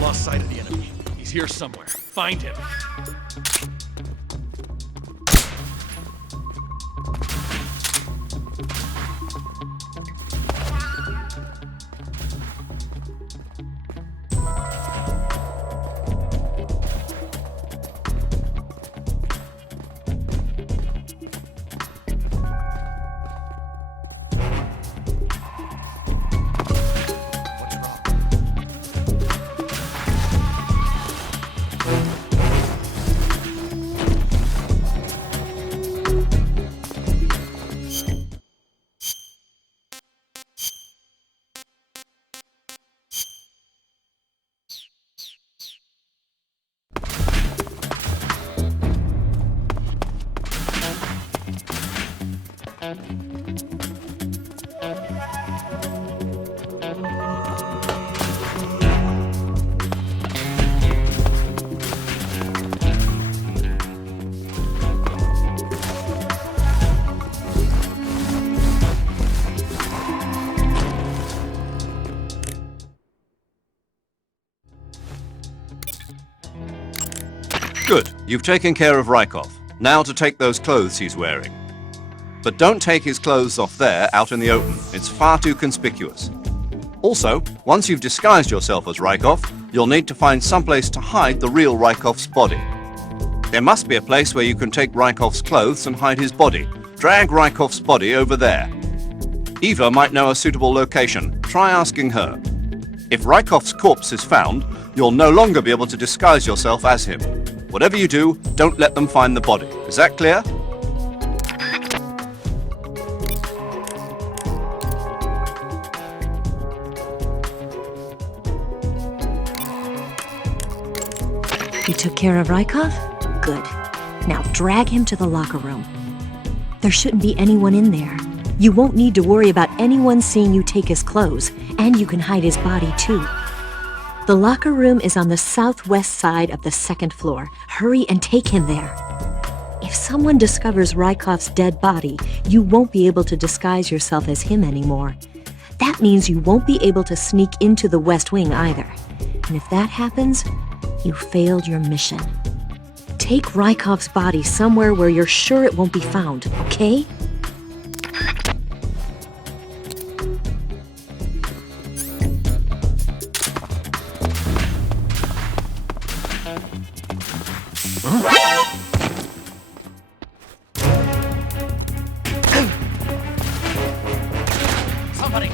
Lost sight of the enemy. He's here somewhere. Find him. Good. You've taken care of Rykov. Now to take those clothes he's wearing. But don't take his clothes off there out in the open. It's far too conspicuous. Also, once you've disguised yourself as Rykov, you'll need to find someplace to hide the real Rykov's body. There must be a place where you can take Rykov's clothes and hide his body. Drag Rykov's body over there. Eva might know a suitable location. Try asking her. If Rykov's corpse is found, you'll no longer be able to disguise yourself as him. Whatever you do, don't let them find the body. Is that clear? You took care of Rykov? Good. Now drag him to the locker room. There shouldn't be anyone in there. You won't need to worry about anyone seeing you take his clothes, and you can hide his body too. The locker room is on the southwest side of the second floor. Hurry and take him there. If someone discovers Rykov's dead body, you won't be able to disguise yourself as him anymore. That means you won't be able to sneak into the West Wing either. And if that happens, you failed your mission. Take Rykov's body somewhere where you're sure it won't be found, okay? Somebody!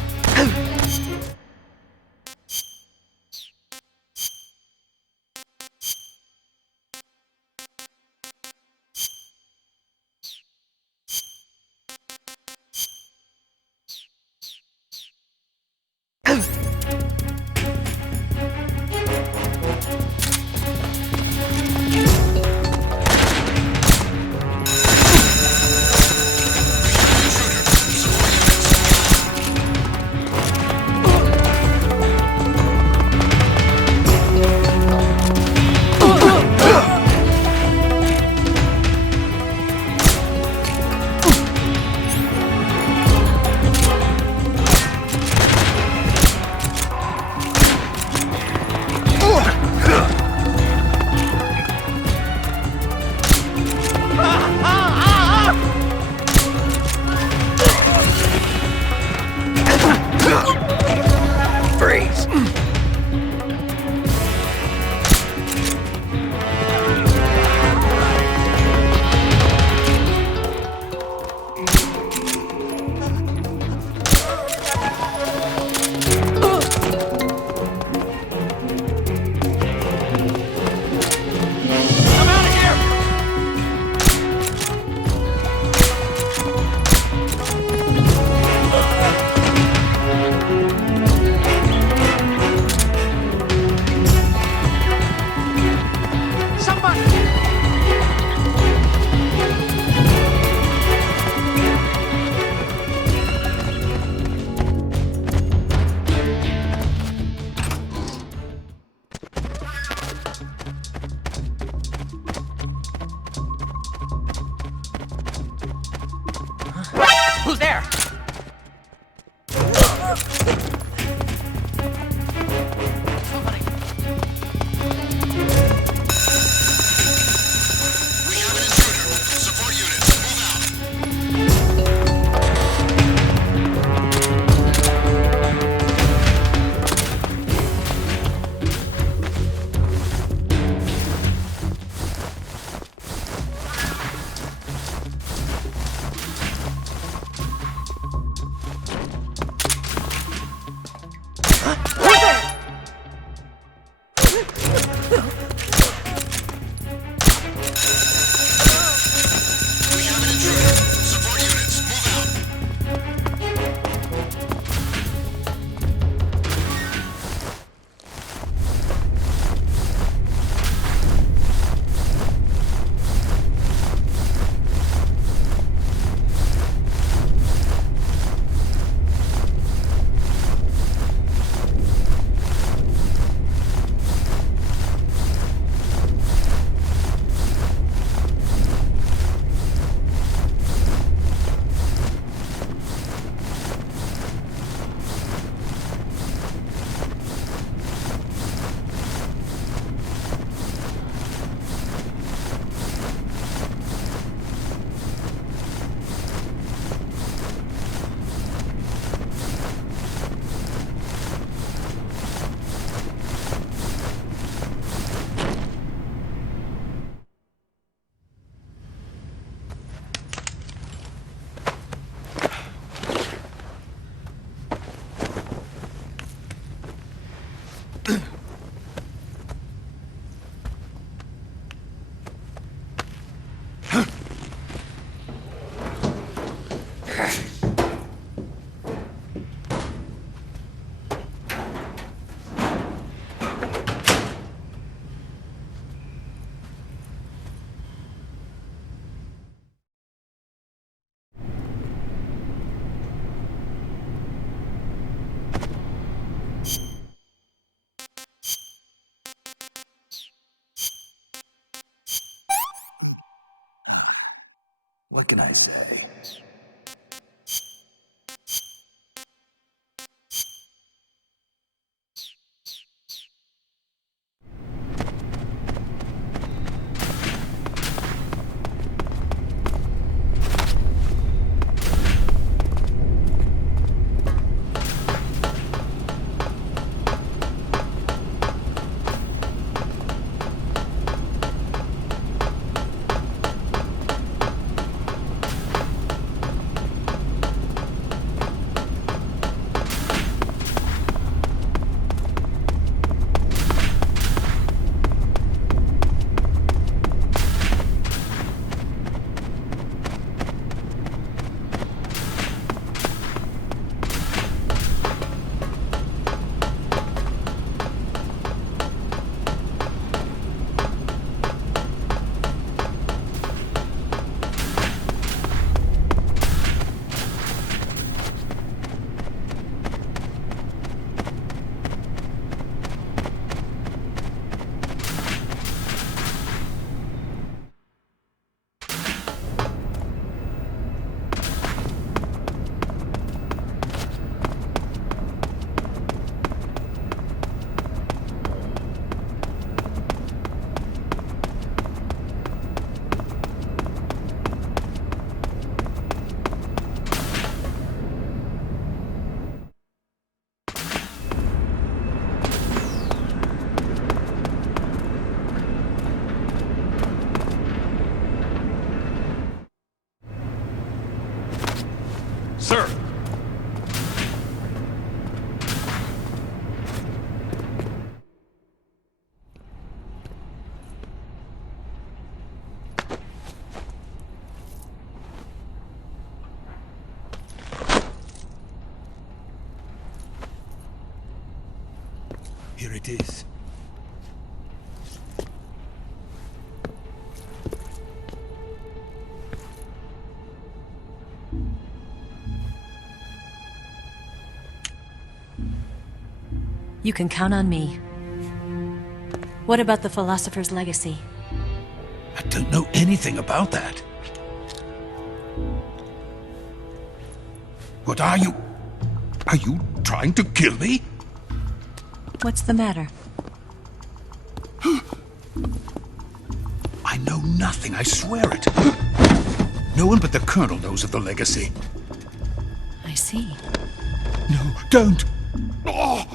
Who's there? What can I say? Sir! Here it is. You can count on me. What about the philosopher's legacy? I don't know anything about that. What are you? Are you trying to kill me? What's the matter? I know nothing, I swear it. No one but the Colonel knows of the legacy. I see. No, don't! Oh.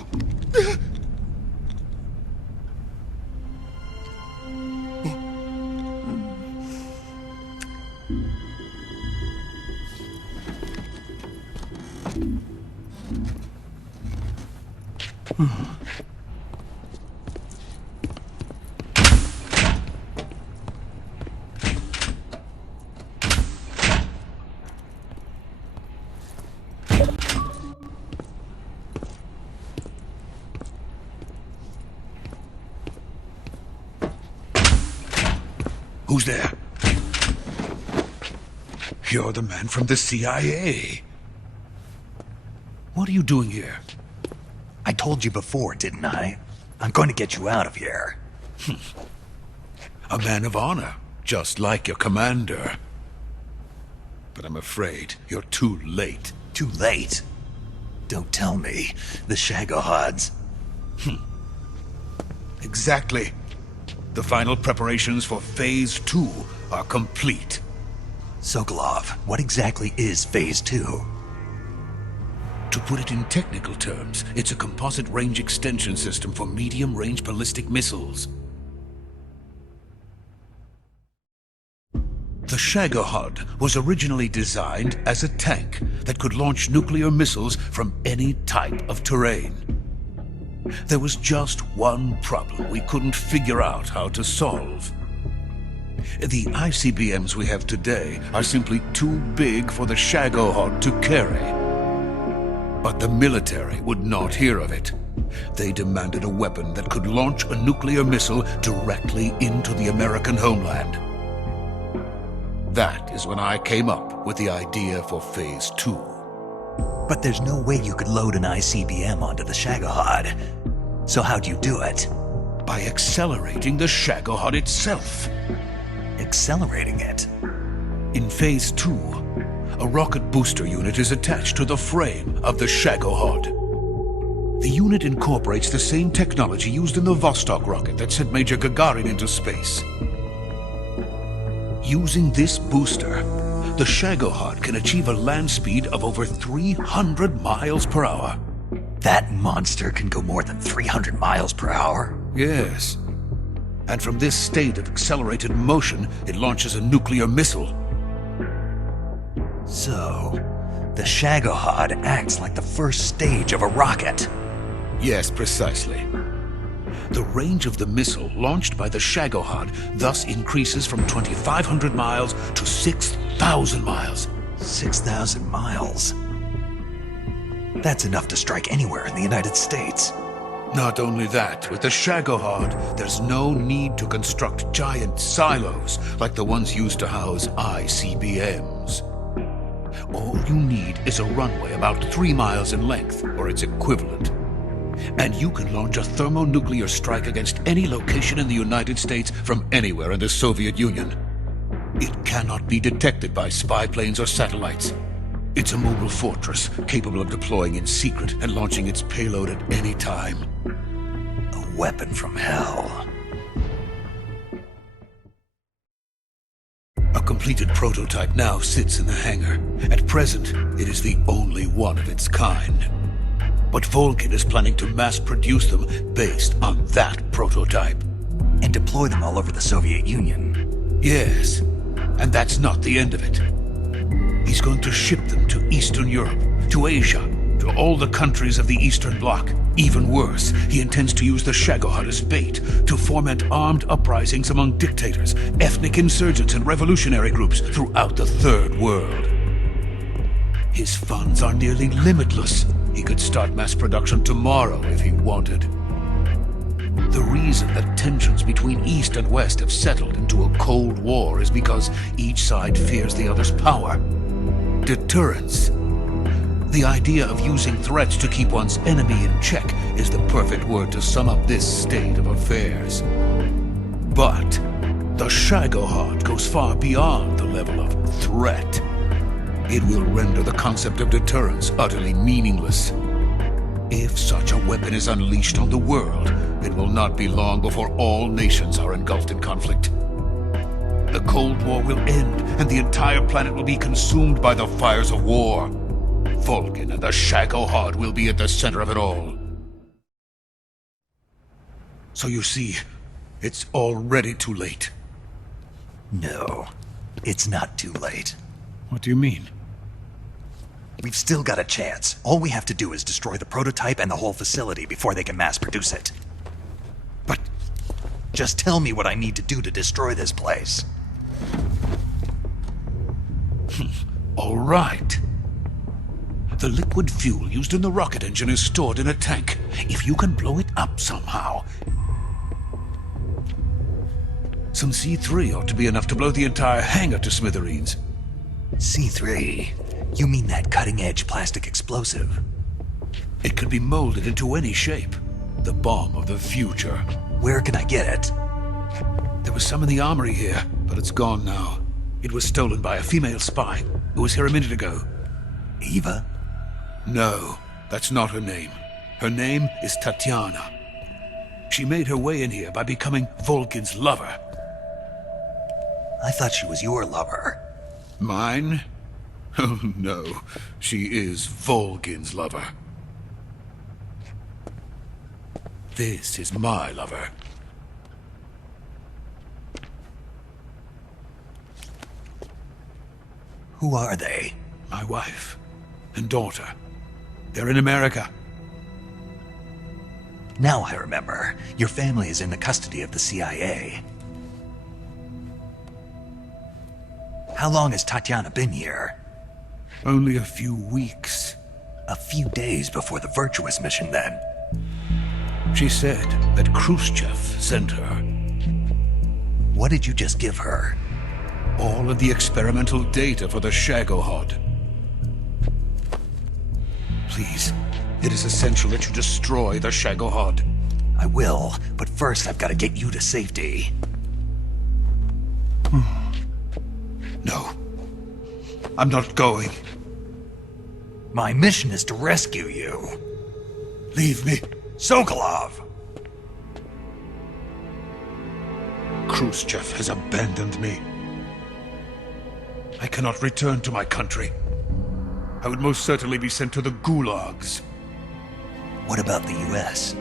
Who's there? You're the man from the CIA. What are you doing here? I told you before, didn't I? I'm going to get you out of here. A man of honor, just like your commander. But I'm afraid you're too late. Too late? Don't tell me. The Shagohods. Exactly. The final preparations for Phase 2 are complete. Sokolov, what exactly is Phase 2? To put it in technical terms, it's a composite range extension system for medium-range ballistic missiles. The Shagohod was originally designed as a tank that could launch nuclear missiles from any type of terrain. There was just one problem we couldn't figure out how to solve. The ICBMs we have today are simply too big for the Shagohod to carry. But the military would not hear of it. They demanded a weapon that could launch a nuclear missile directly into the American homeland. That is when I came up with the idea for Phase 2. But there's no way you could load an ICBM onto the Shagohod. So how'd you do it? By accelerating the Shagohod itself. Accelerating it? In Phase 2, a rocket booster unit is attached to the frame of the Shagohod. The unit incorporates the same technology used in the Vostok rocket that sent Major Gagarin into space. Using this booster, the Shagohod can achieve a land speed of over 300 miles per hour. That monster can go more than 300 miles per hour? Yes. And from this state of accelerated motion, it launches a nuclear missile. So, the Shagohod acts like the first stage of a rocket. Yes, precisely. The range of the missile launched by the Shagohod thus increases from 2,500 miles to 6,000 miles. 6,000 miles? That's enough to strike anywhere in the United States. Not only that, with the Shagohod, there's no need to construct giant silos like the ones used to house ICBMs. All you need is a runway about 3 miles in length, or its equivalent. And you can launch a thermonuclear strike against any location in the United States from anywhere in the Soviet Union. It cannot be detected by spy planes or satellites. It's a mobile fortress, capable of deploying in secret and launching its payload at any time. A weapon from hell. A completed prototype now sits in the hangar. At present, it is the only one of its kind. But Volgin is planning to mass-produce them based on that prototype. And deploy them all over the Soviet Union. Yes, and that's not the end of it. He's going to ship them to Eastern Europe, to Asia, to all the countries of the Eastern Bloc. Even worse, he intends to use the Shagohod as bait to foment armed uprisings among dictators, ethnic insurgents, and revolutionary groups throughout the Third World. His funds are nearly limitless. He could start mass production tomorrow if he wanted. The reason that tensions between East and West have settled into a Cold War is because each side fears the other's power. Deterrence. The idea of using threats to keep one's enemy in check is the perfect word to sum up this state of affairs. But the Shagohod goes far beyond the level of threat. It will render the concept of deterrence utterly meaningless. If such a weapon is unleashed on the world, it will not be long before all nations are engulfed in conflict. The Cold War will end, and the entire planet will be consumed by the fires of war. Volgin and the Shagohod will be at the center of it all. So you see, it's already too late. No, it's not too late. What do you mean? We've still got a chance. All we have to do is destroy the prototype and the whole facility before they can mass produce it. But... just tell me what I need to do to destroy this place. All right. The liquid fuel used in the rocket engine is stored in a tank. If you can blow it up somehow... some C3 ought to be enough to blow the entire hangar to smithereens. C3? You mean that cutting-edge plastic explosive? It could be molded into any shape. The bomb of the future. Where can I get it? There was some in the armory here, but it's gone now. It was stolen by a female spy who was here a minute ago. Eva? No, that's not her name. Her name is Tatiana. She made her way in here by becoming Volgin's lover. I thought she was your lover. Mine? Oh no, she is Volgin's lover. This is my lover. Who are they? My wife and daughter. They're in America. Now I remember. Your family is in the custody of the CIA. How long has Tatiana been here? Only a few weeks. A few days before the Virtuous mission, then. She said that Khrushchev sent her. What did you just give her? All of the experimental data for the Shagohod. Please, it is essential that you destroy the Shagohod. I will, but first I've got to get you to safety. No. I'm not going. My mission is to rescue you. Leave me. Sokolov! Khrushchev has abandoned me. I cannot return to my country. I would most certainly be sent to the gulags. What about the US?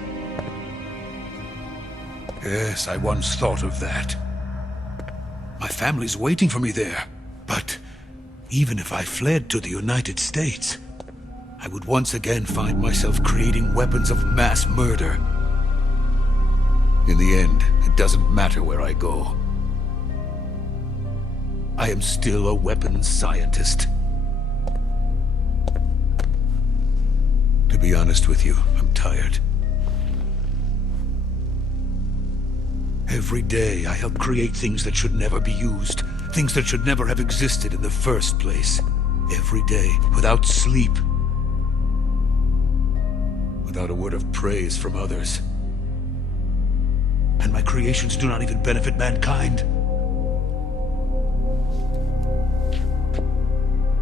Yes, I once thought of that. My family's waiting for me there. But even if I fled to the United States, I would once again find myself creating weapons of mass murder. In the end, it doesn't matter where I go. I am still a weapons scientist. To be honest with you, I'm tired. Every day, I help create things that should never be used. Things that should never have existed in the first place. Every day, without sleep. Without a word of praise from others. And my creations do not even benefit mankind.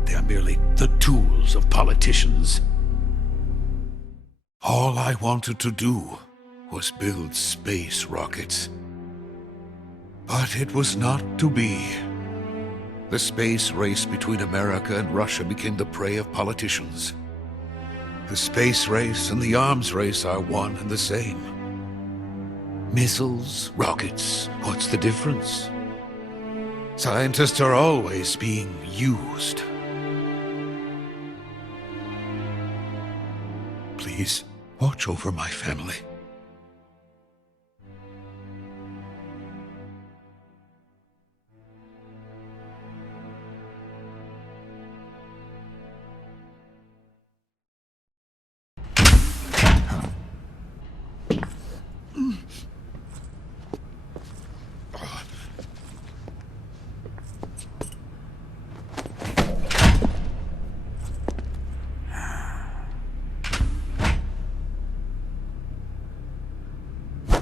They are merely the tools of politicians. All I wanted to do was build space rockets. But it was not to be. The space race between America and Russia became the prey of politicians. The space race and the arms race are one and the same. Missiles, rockets, what's the difference? Scientists are always being used. Please, watch over my family.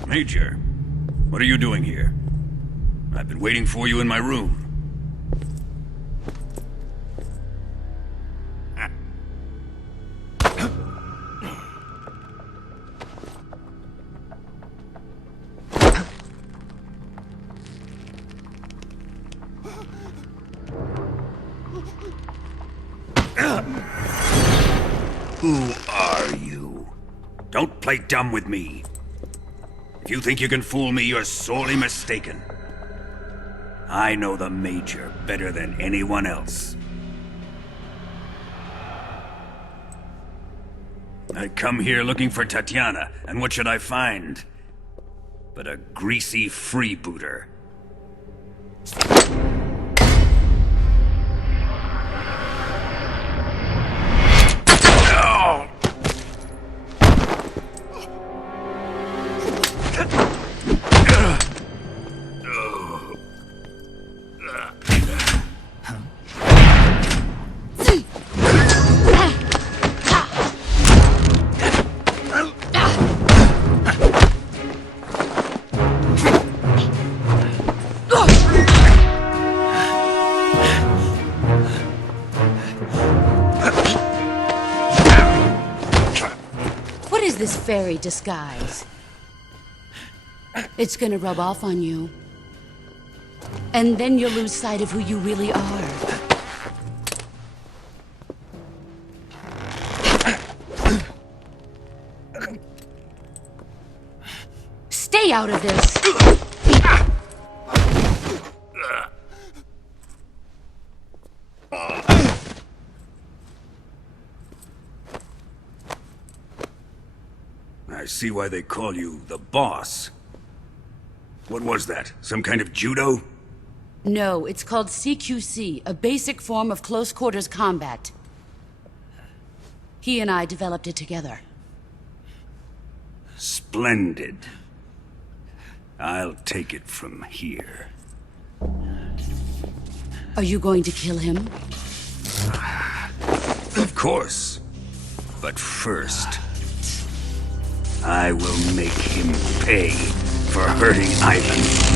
Major, what are you doing here? I've been waiting for you in my room. Who are you? Don't play dumb with me. If you think you can fool me, you're sorely mistaken. I know the Major better than anyone else. I come here looking for Tatiana, and what should I find? But a greasy freebooter. This fairy disguise. It's gonna rub off on you. And then you'll lose sight of who you really are. Stay out of this! I see why they call you the boss. What was that? Some kind of judo? No, it's called CQC, a basic form of close quarters combat. He and I developed it together. Splendid. I'll take it from here. Are you going to kill him? Of course. But first, I will make him pay for hurting Ivan.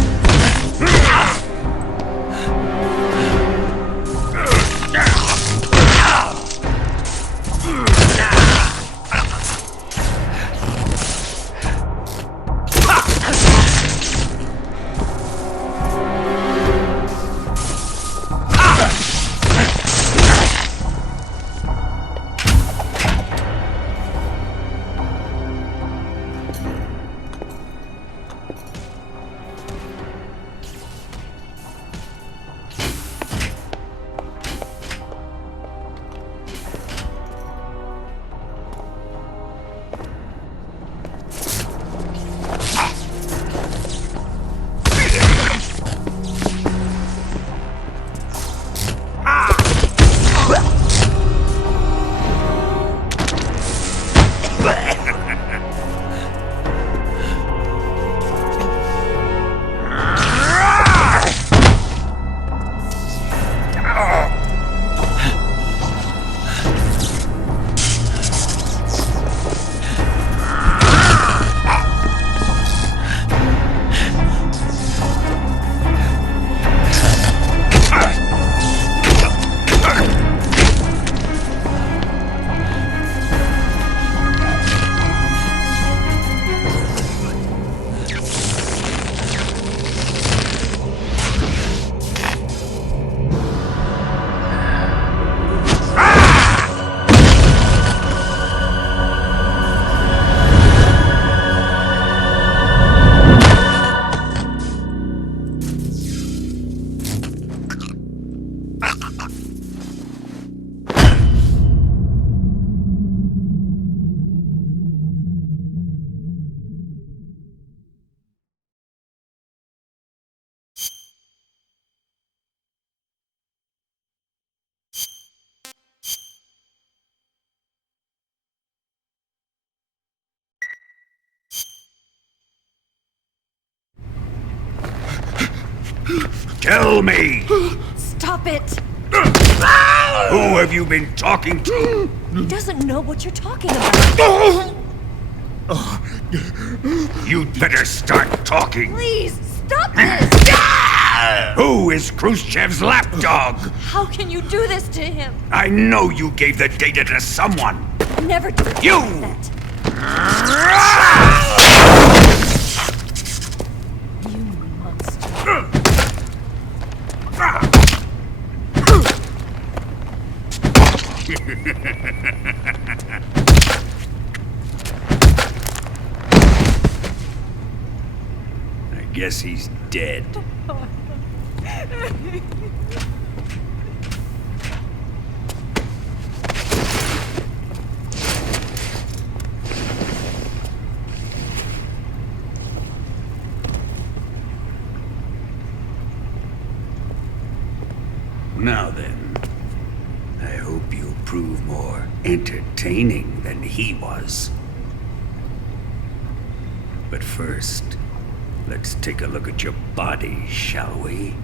Tell me! Stop it! Who have you been talking to? He doesn't know what you're talking about. You'd better start talking. Please, stop this! Who is Khrushchev's lapdog? How can you do this to him? I know you gave the data to someone. Never do You! that. You monster. I guess he's dead. Now then, I hope you'll prove more entertaining than he was. But first, let's take a look at your body, shall we?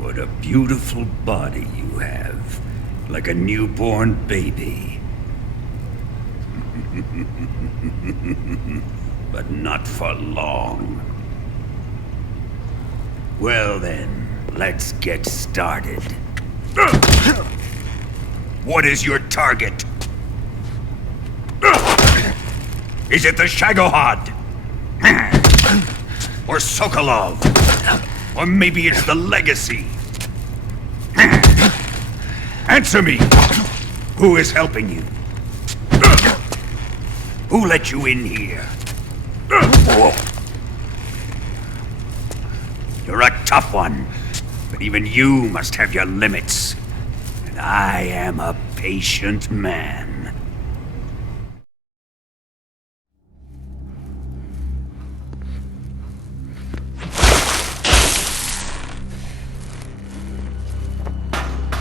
What a beautiful body you have, like a newborn baby. But not for long. Well then, let's get started. What is your target? Is it the Shagohod? Or Sokolov? Or maybe it's the Legacy? Answer me! Who is helping you? Who let you in here? You're a tough one, but even you must have your limits. And I am a patient man.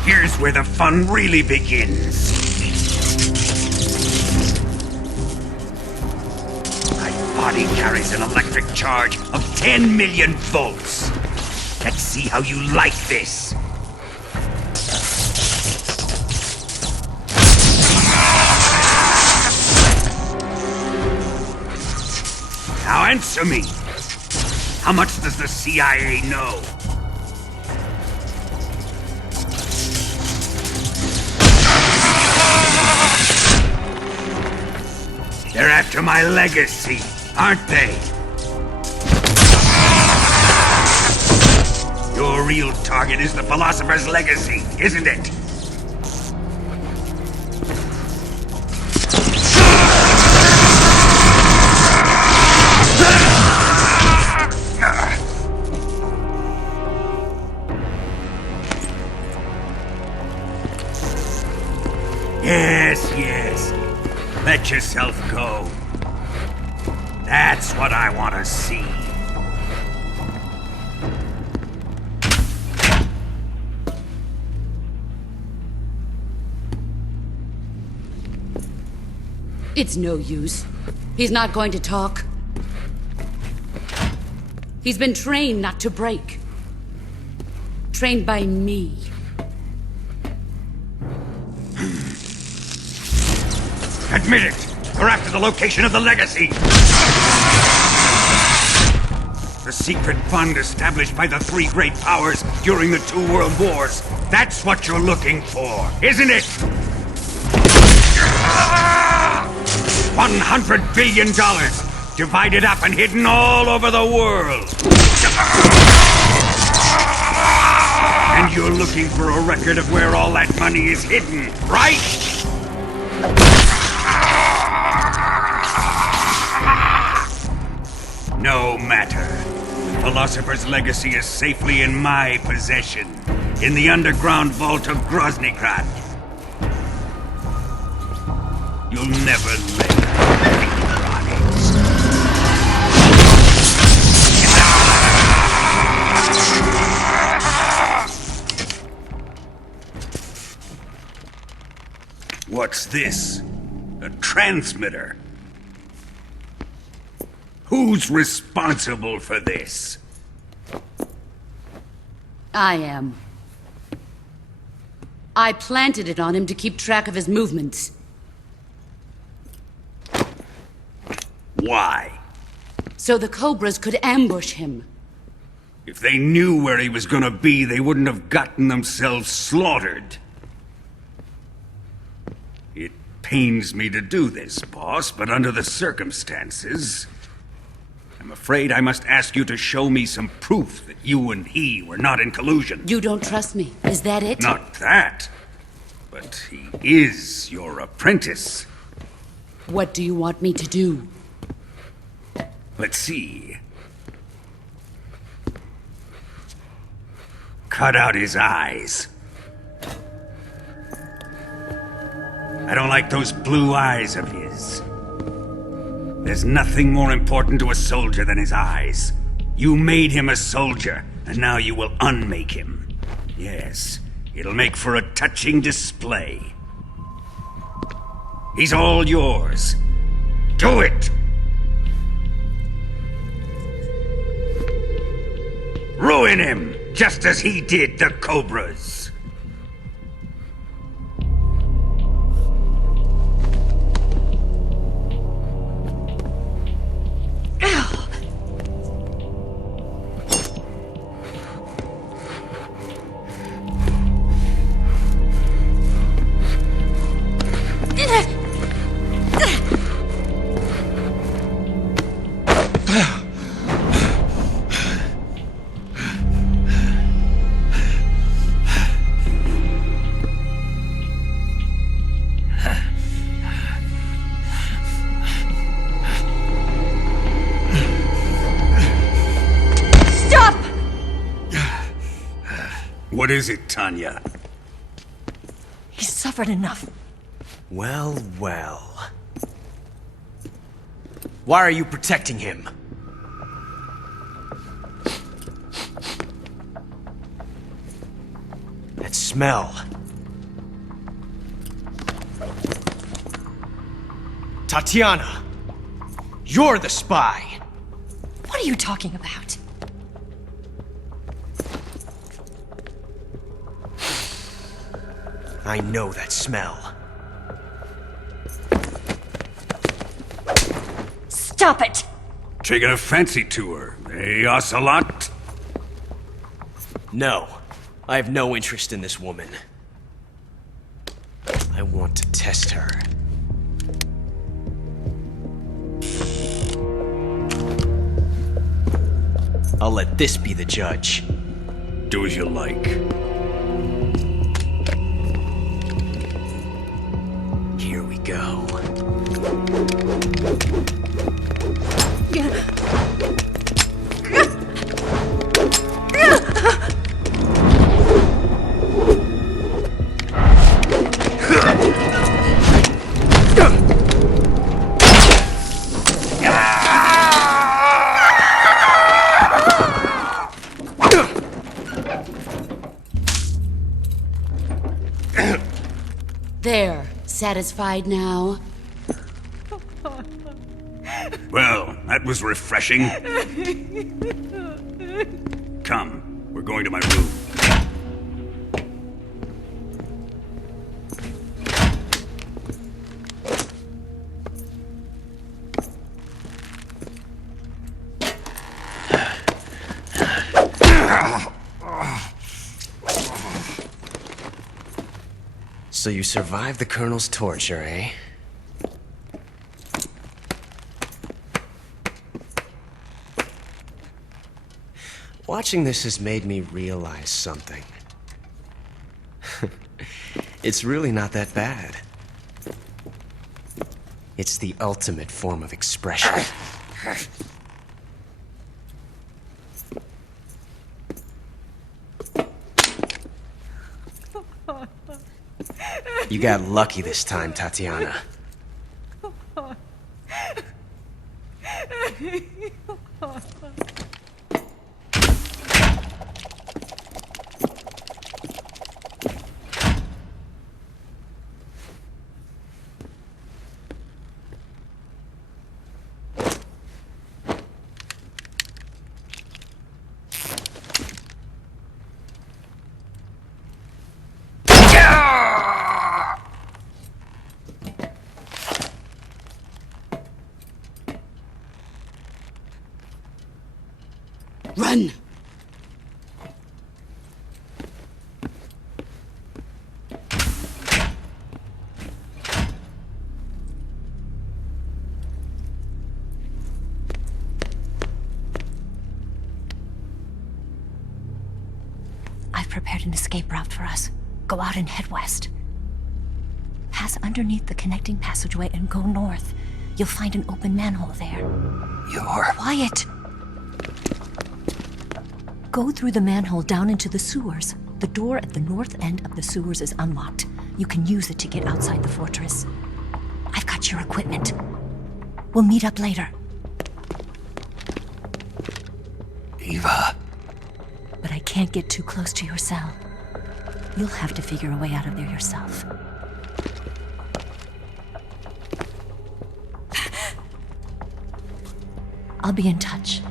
Here's where the fun really begins. My body carries an electric charge of 10 million volts. Let's see how you like this. Now answer me. How much does the CIA know? They're after my legacy, aren't they? Your real target is the Philosopher's legacy, isn't it? Yes. Let yourself go. That's what I want to see. It's no use. He's not going to talk. He's been trained not to break. Trained by me. Admit it! We're after the location of the legacy! The secret fund established by the three great powers during the 2 world wars. That's what you're looking for, isn't it? $100 billion, divided up and hidden all over the world. And you're looking for a record of where all that money is hidden, right? No matter. The Philosopher's legacy is safely in my possession, in the underground vault of Groznygrad. You'll never live on it. What's this? A transmitter? Who's responsible for this? I am. I planted it on him to keep track of his movements. Why? So the Cobras could ambush him. If they knew where he was gonna be, they wouldn't have gotten themselves slaughtered. It pains me to do this, boss, but under the circumstances, I'm afraid I must ask you to show me some proof that you and he were not in collusion. You don't trust me, is that it? Not that, but he is your apprentice. What do you want me to do? Let's see. Cut out his eyes. I don't like those blue eyes of his. There's nothing more important to a soldier than his eyes. You made him a soldier, and now you will unmake him. Yes, it'll make for a touching display. He's all yours. Do it! Ruin him, just as he did the Cobras. What is it, Tanya? He's suffered enough. Well, well. Why are you protecting him? That smell. Tatiana! You're the spy! What are you talking about? I know that smell. Stop it! Taking a fancy to her, eh, Ocelot? No. I have no interest in this woman. I want to test her. I'll let this be the judge. Do as you like. Here we go. There. Satisfied now? Well, that was refreshing. Come, we're going to my room. So you survived the Colonel's torture, eh? Watching this has made me realize something. It's really not that bad. It's the ultimate form of expression. You got lucky this time, Tatiana. Run! I've prepared an escape route for us. Go out and head west. Pass underneath the connecting passageway and go north. You'll find an open manhole there. You're... Quiet! Go through the manhole down into the sewers. The door at the north end of the sewers is unlocked. You can use it to get outside the fortress. I've got your equipment. We'll meet up later. Eva. But I can't get too close to your cell. You'll have to figure a way out of there yourself. I'll be in touch.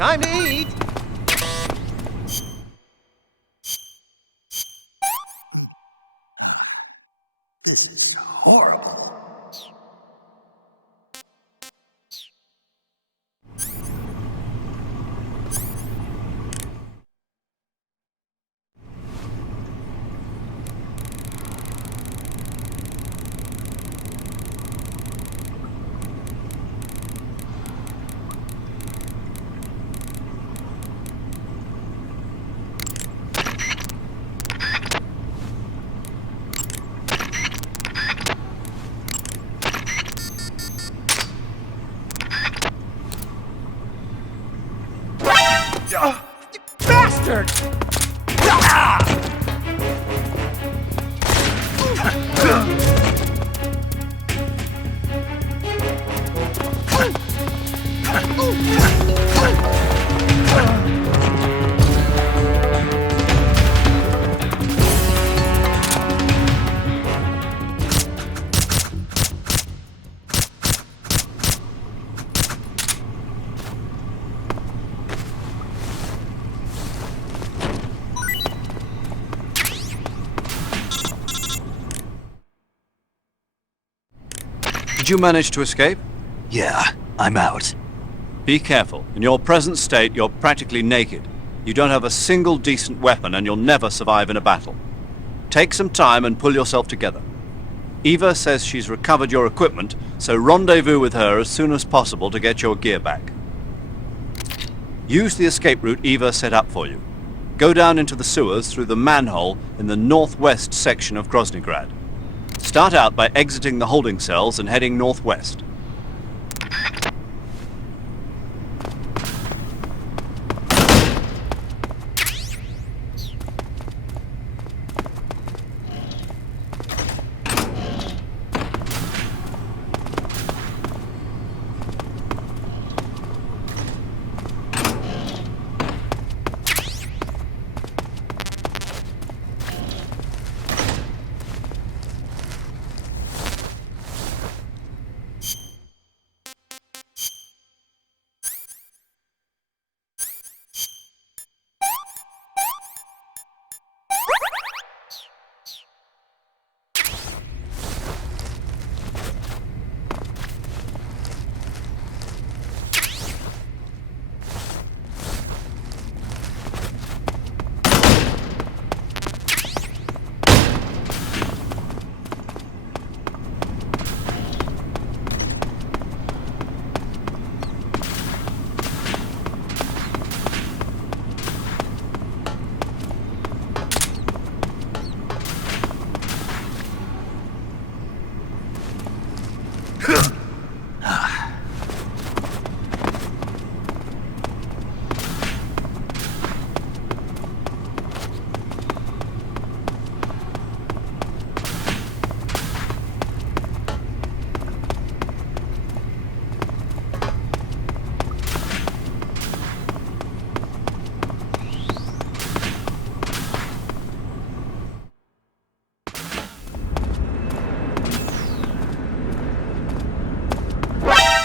Time to eat! This is horrible. Bastard! Did you manage to escape? Yeah, I'm out. Be careful. In your present state, you're practically naked. You don't have a single decent weapon, and you'll never survive in a battle. Take some time and pull yourself together. Eva says she's recovered your equipment, so rendezvous with her as soon as possible to get your gear back. Use the escape route Eva set up for you. Go down into the sewers through the manhole in the northwest section of Groznygrad. Start out by exiting the holding cells and heading northwest.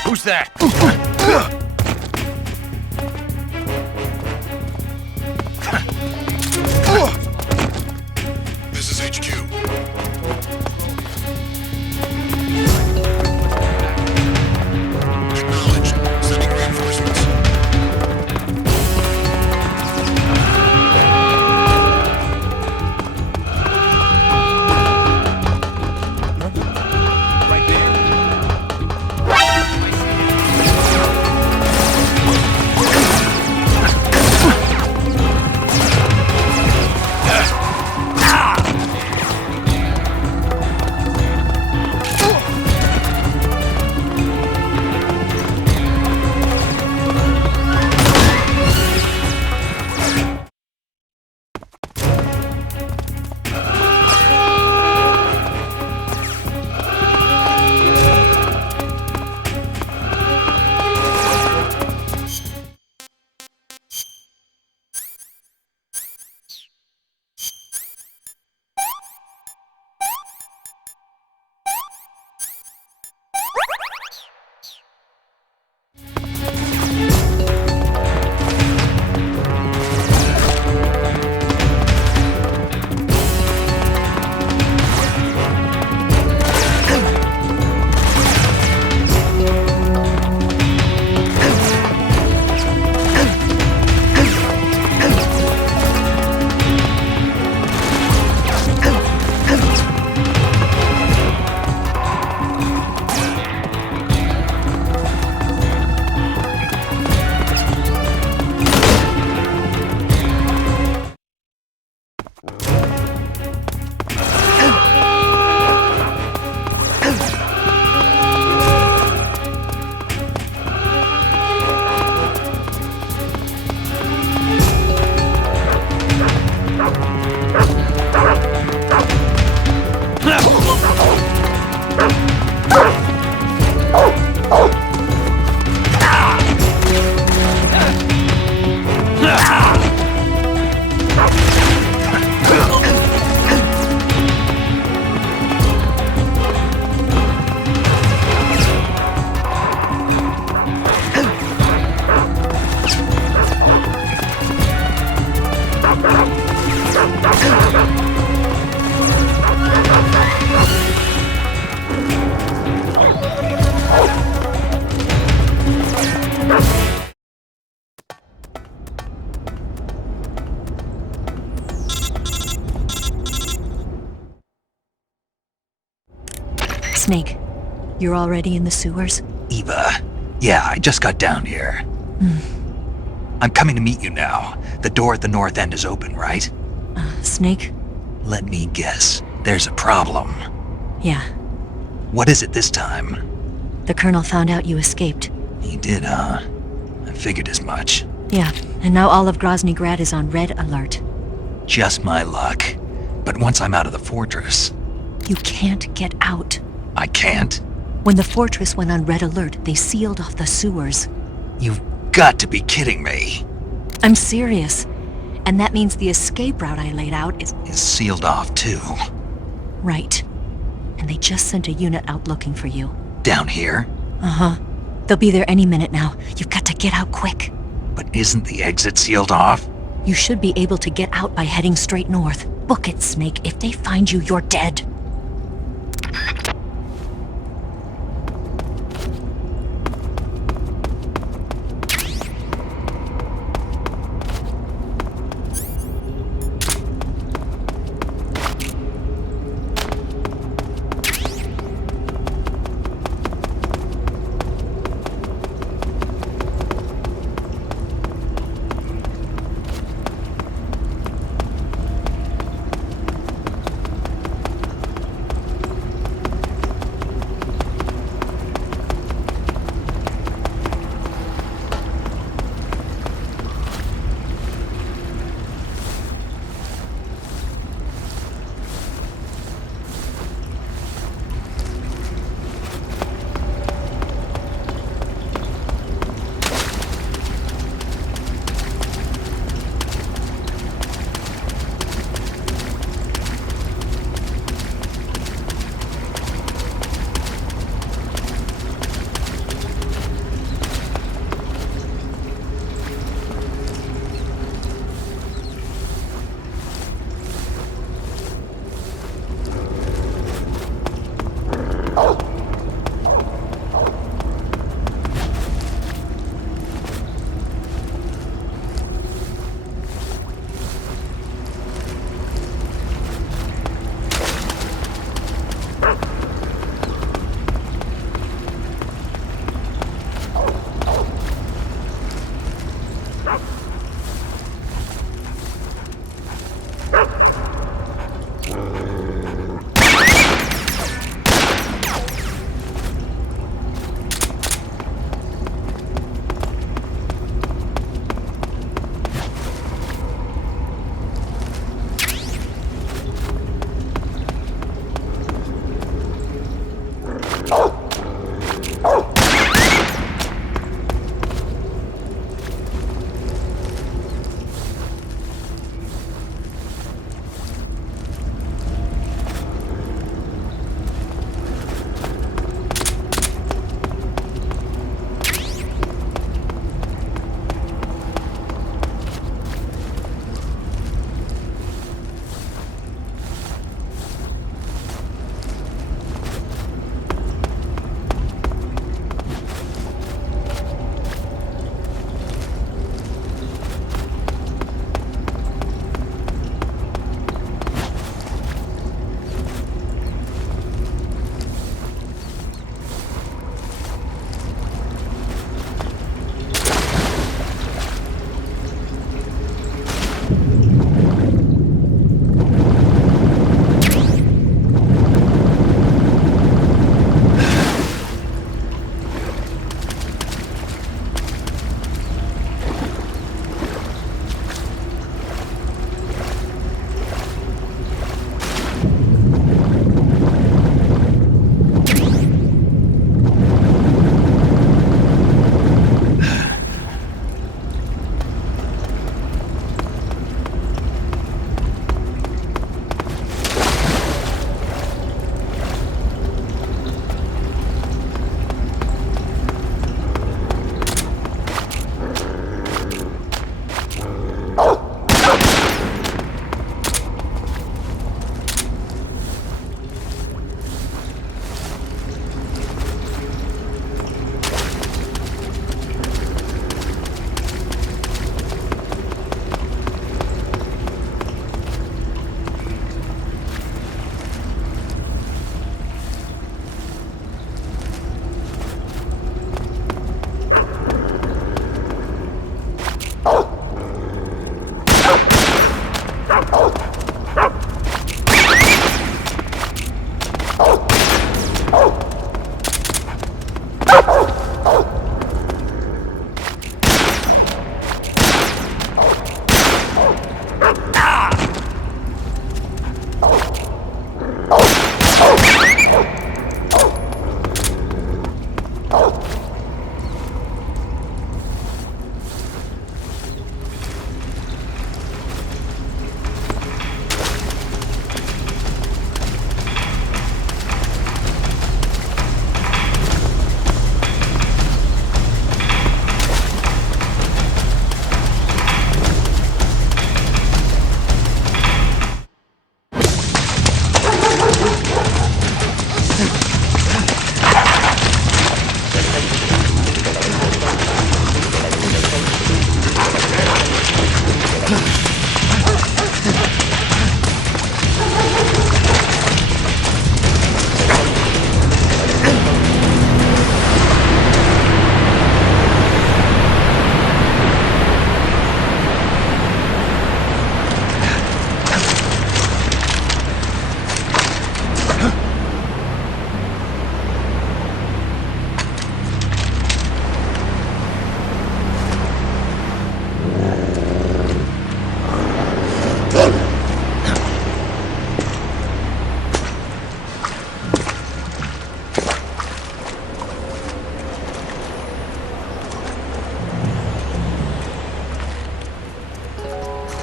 Who's that? This is HQ. Acknowledge. Sending reinforcements. Right there. Snake, you're already in the sewers? Eva. Yeah, I just got down here. I'm coming to meet you now. The door at the north end is open, right? Snake? Let me guess. There's a problem. Yeah. What is it this time? The Colonel found out you escaped. He did, huh? I figured as much. Yeah, and now all of Grozny Grad is on red alert. Just my luck. But once I'm out of the fortress... You can't get out. I can't? When the fortress went on red alert, they sealed off the sewers. You've got to be kidding me. I'm serious. And that means the escape route I laid out is sealed off, too. Right. And they just sent a unit out looking for you. Down here? Uh-huh. They'll be there any minute now. You've got to get out quick. But isn't the exit sealed off? You should be able to get out by heading straight north. Book it, Snake. If they find you, you're dead.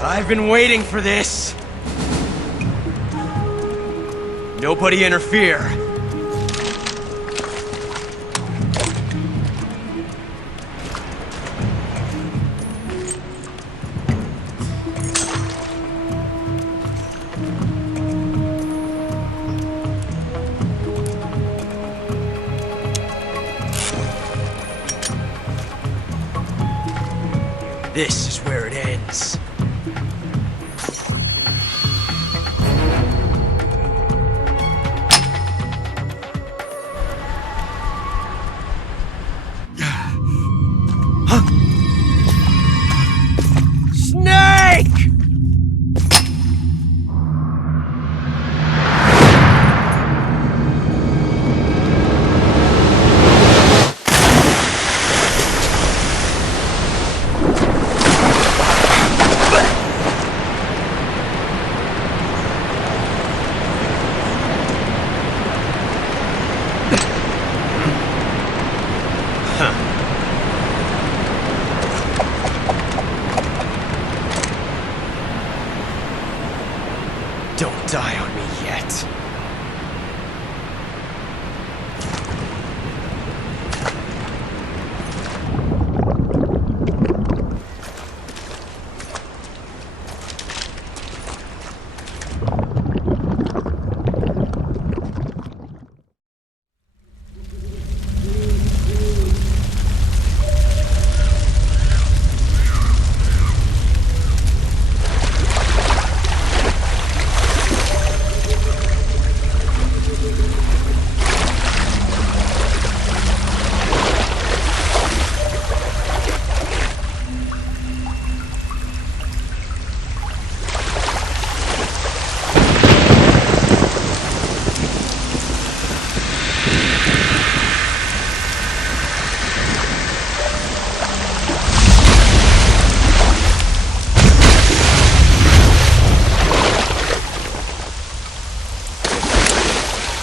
I've been waiting for this. Nobody interfere. This is where it ends. Snake! Don't die on me yet.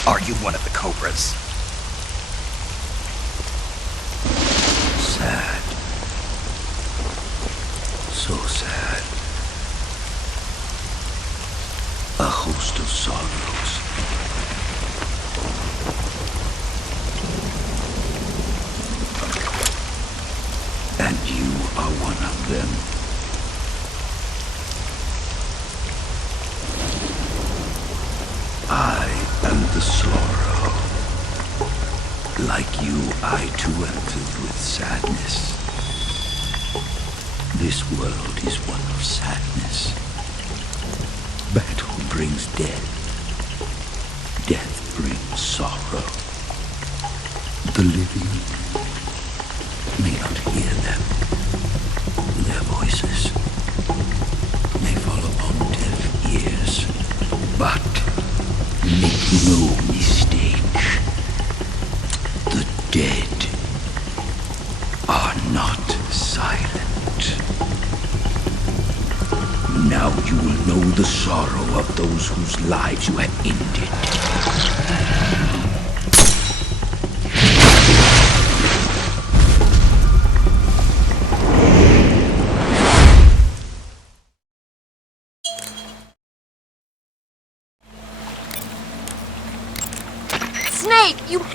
Are you one of the Cobras? Sad. So sad. A host of sorrows. And you are one of them. I am the sorrow. Like you, I too am filled with sadness. This world is one of sadness. Battle brings death. Death brings sorrow. The living may not hear them. Their voices may fall upon deaf ears. But make no mistake, the dead are not silent. Now you will know the sorrow of those whose lives you have ended. Snake, you...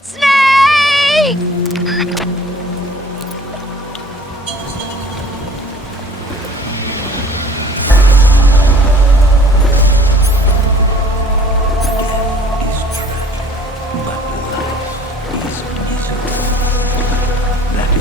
Snake! That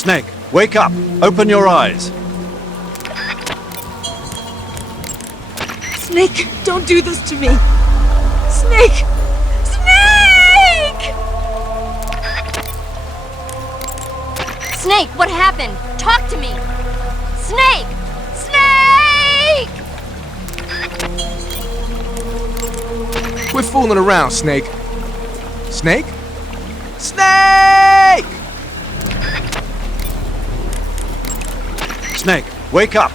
Snake, wake up! Open your eyes! Snake, don't do this to me! Snake! Snake! Snake, what happened? Talk to me! Snake! Snake! Quit fooling around, Snake. Snake? Snake! Snake, wake up!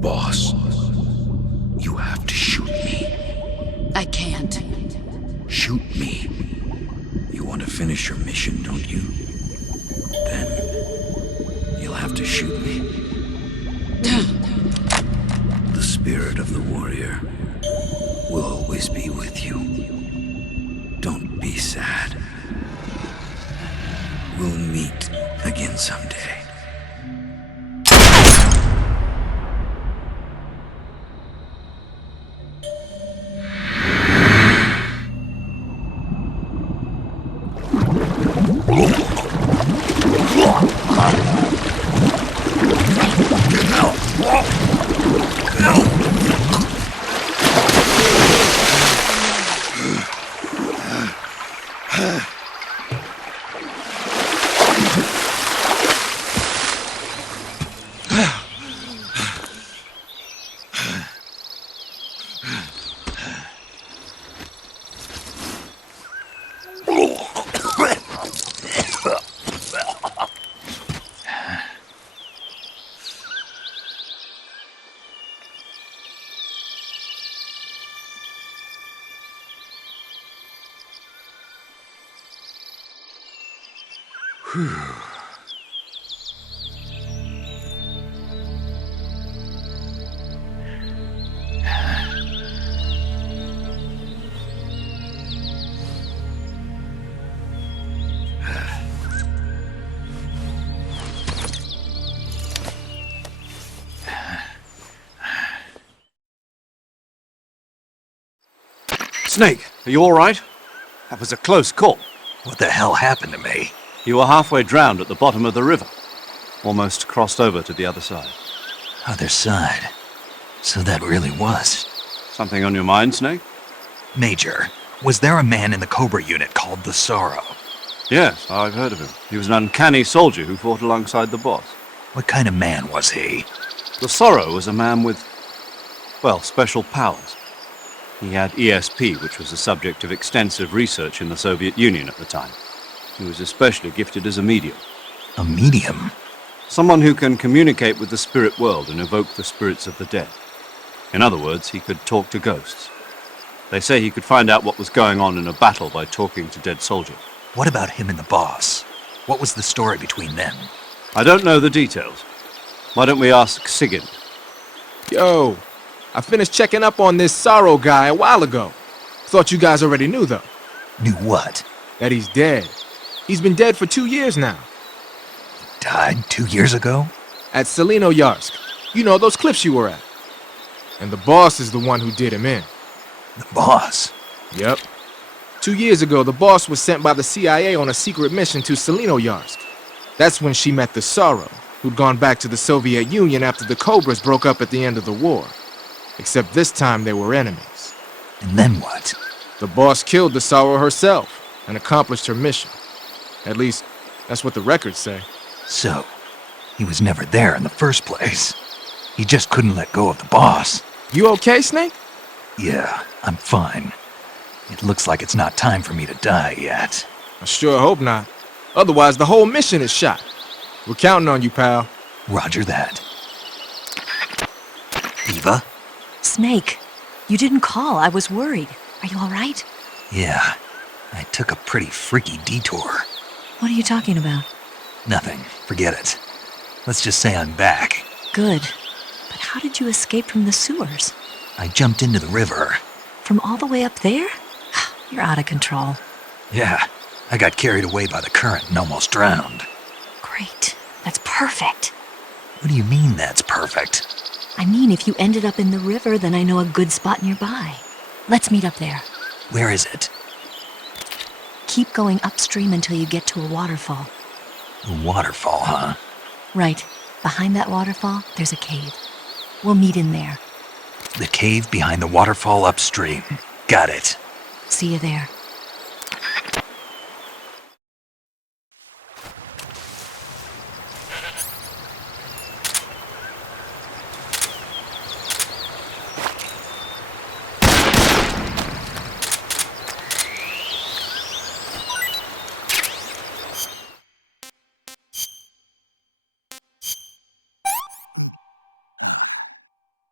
Boss, you have to shoot me. I can't. Shoot me. You want to finish your mission, don't you? Then you'll have to shoot me. The spirit of the warrior will always be with you. Don't be sad. We'll meet again someday. Snake, are you all right? That was a close call. What the hell happened to me? You were halfway drowned at the bottom of the river. Almost crossed over to the other side. Other side? So that really was. Something on your mind, Snake? Major, was there a man in the Cobra unit called the Sorrow? Yes, I've heard of him. He was an uncanny soldier who fought alongside the boss. What kind of man was he? The Sorrow was a man with, well, special powers. He had ESP, which was the subject of extensive research in the Soviet Union at the time. He was especially gifted as a medium. A medium? Someone who can communicate with the spirit world and evoke the spirits of the dead. In other words, he could talk to ghosts. They say he could find out what was going on in a battle by talking to dead soldiers. What about him and the boss? What was the story between them? I don't know the details. Why don't we ask Sigyn? Yo, I finished checking up on this Sorrow guy a while ago. Thought you guys already knew, though. Knew what? That he's dead. He's been dead for 2 years now. Died 2 years ago? At Selino-Yarsk. You know, those cliffs you were at. And the boss is the one who did him in. The boss? Yep. 2 years ago, the boss was sent by the CIA on a secret mission to Selino-Yarsk. That's when she met the Sorrow, who'd gone back to the Soviet Union after the Cobras broke up at the end of the war. Except this time they were enemies. And then what? The boss killed the Sorrow herself and accomplished her mission. At least, that's what the records say. So, he was never there in the first place. He just couldn't let go of the boss. You okay, Snake? Yeah, I'm fine. It looks like it's not time for me to die yet. I sure hope not. Otherwise, the whole mission is shot. We're counting on you, pal. Roger that. Eva? Snake, you didn't call. I was worried. Are you all right? Yeah, I took a pretty freaky detour. What are you talking about? Nothing. Forget it. Let's just say I'm back. Good. But how did you escape from the sewers? I jumped into the river. From all the way up there? You're out of control. Yeah, I got carried away by the current and almost drowned. Great. That's perfect. What do you mean that's perfect? I mean, if you ended up in the river, then I know a good spot nearby. Let's meet up there. Where is it? Keep going upstream until you get to a waterfall. A waterfall, huh? Right. Behind that waterfall, there's a cave. We'll meet in there. The cave behind the waterfall upstream. Got it. See you there.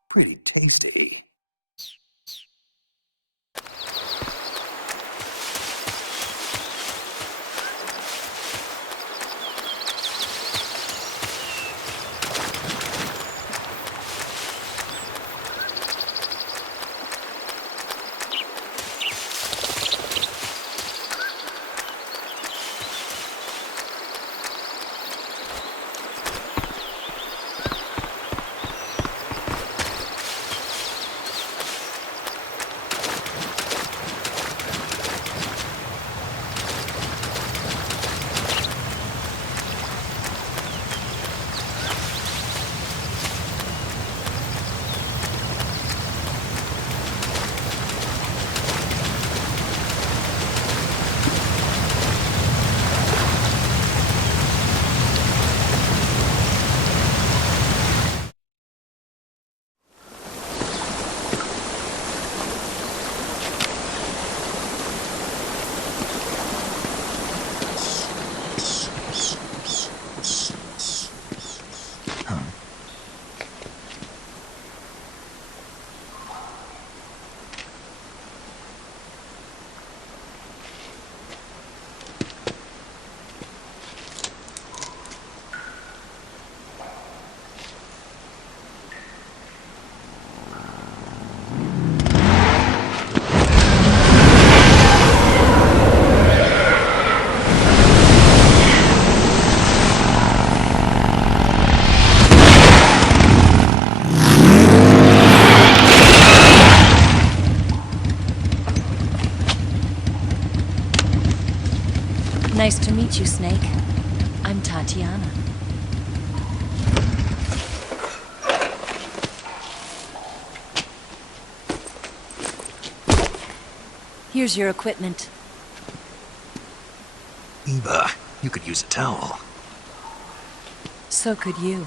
Pretty tasty. Nice to meet you, Snake. I'm Tatiana. Here's your equipment. Eva, you could use a towel. So could you.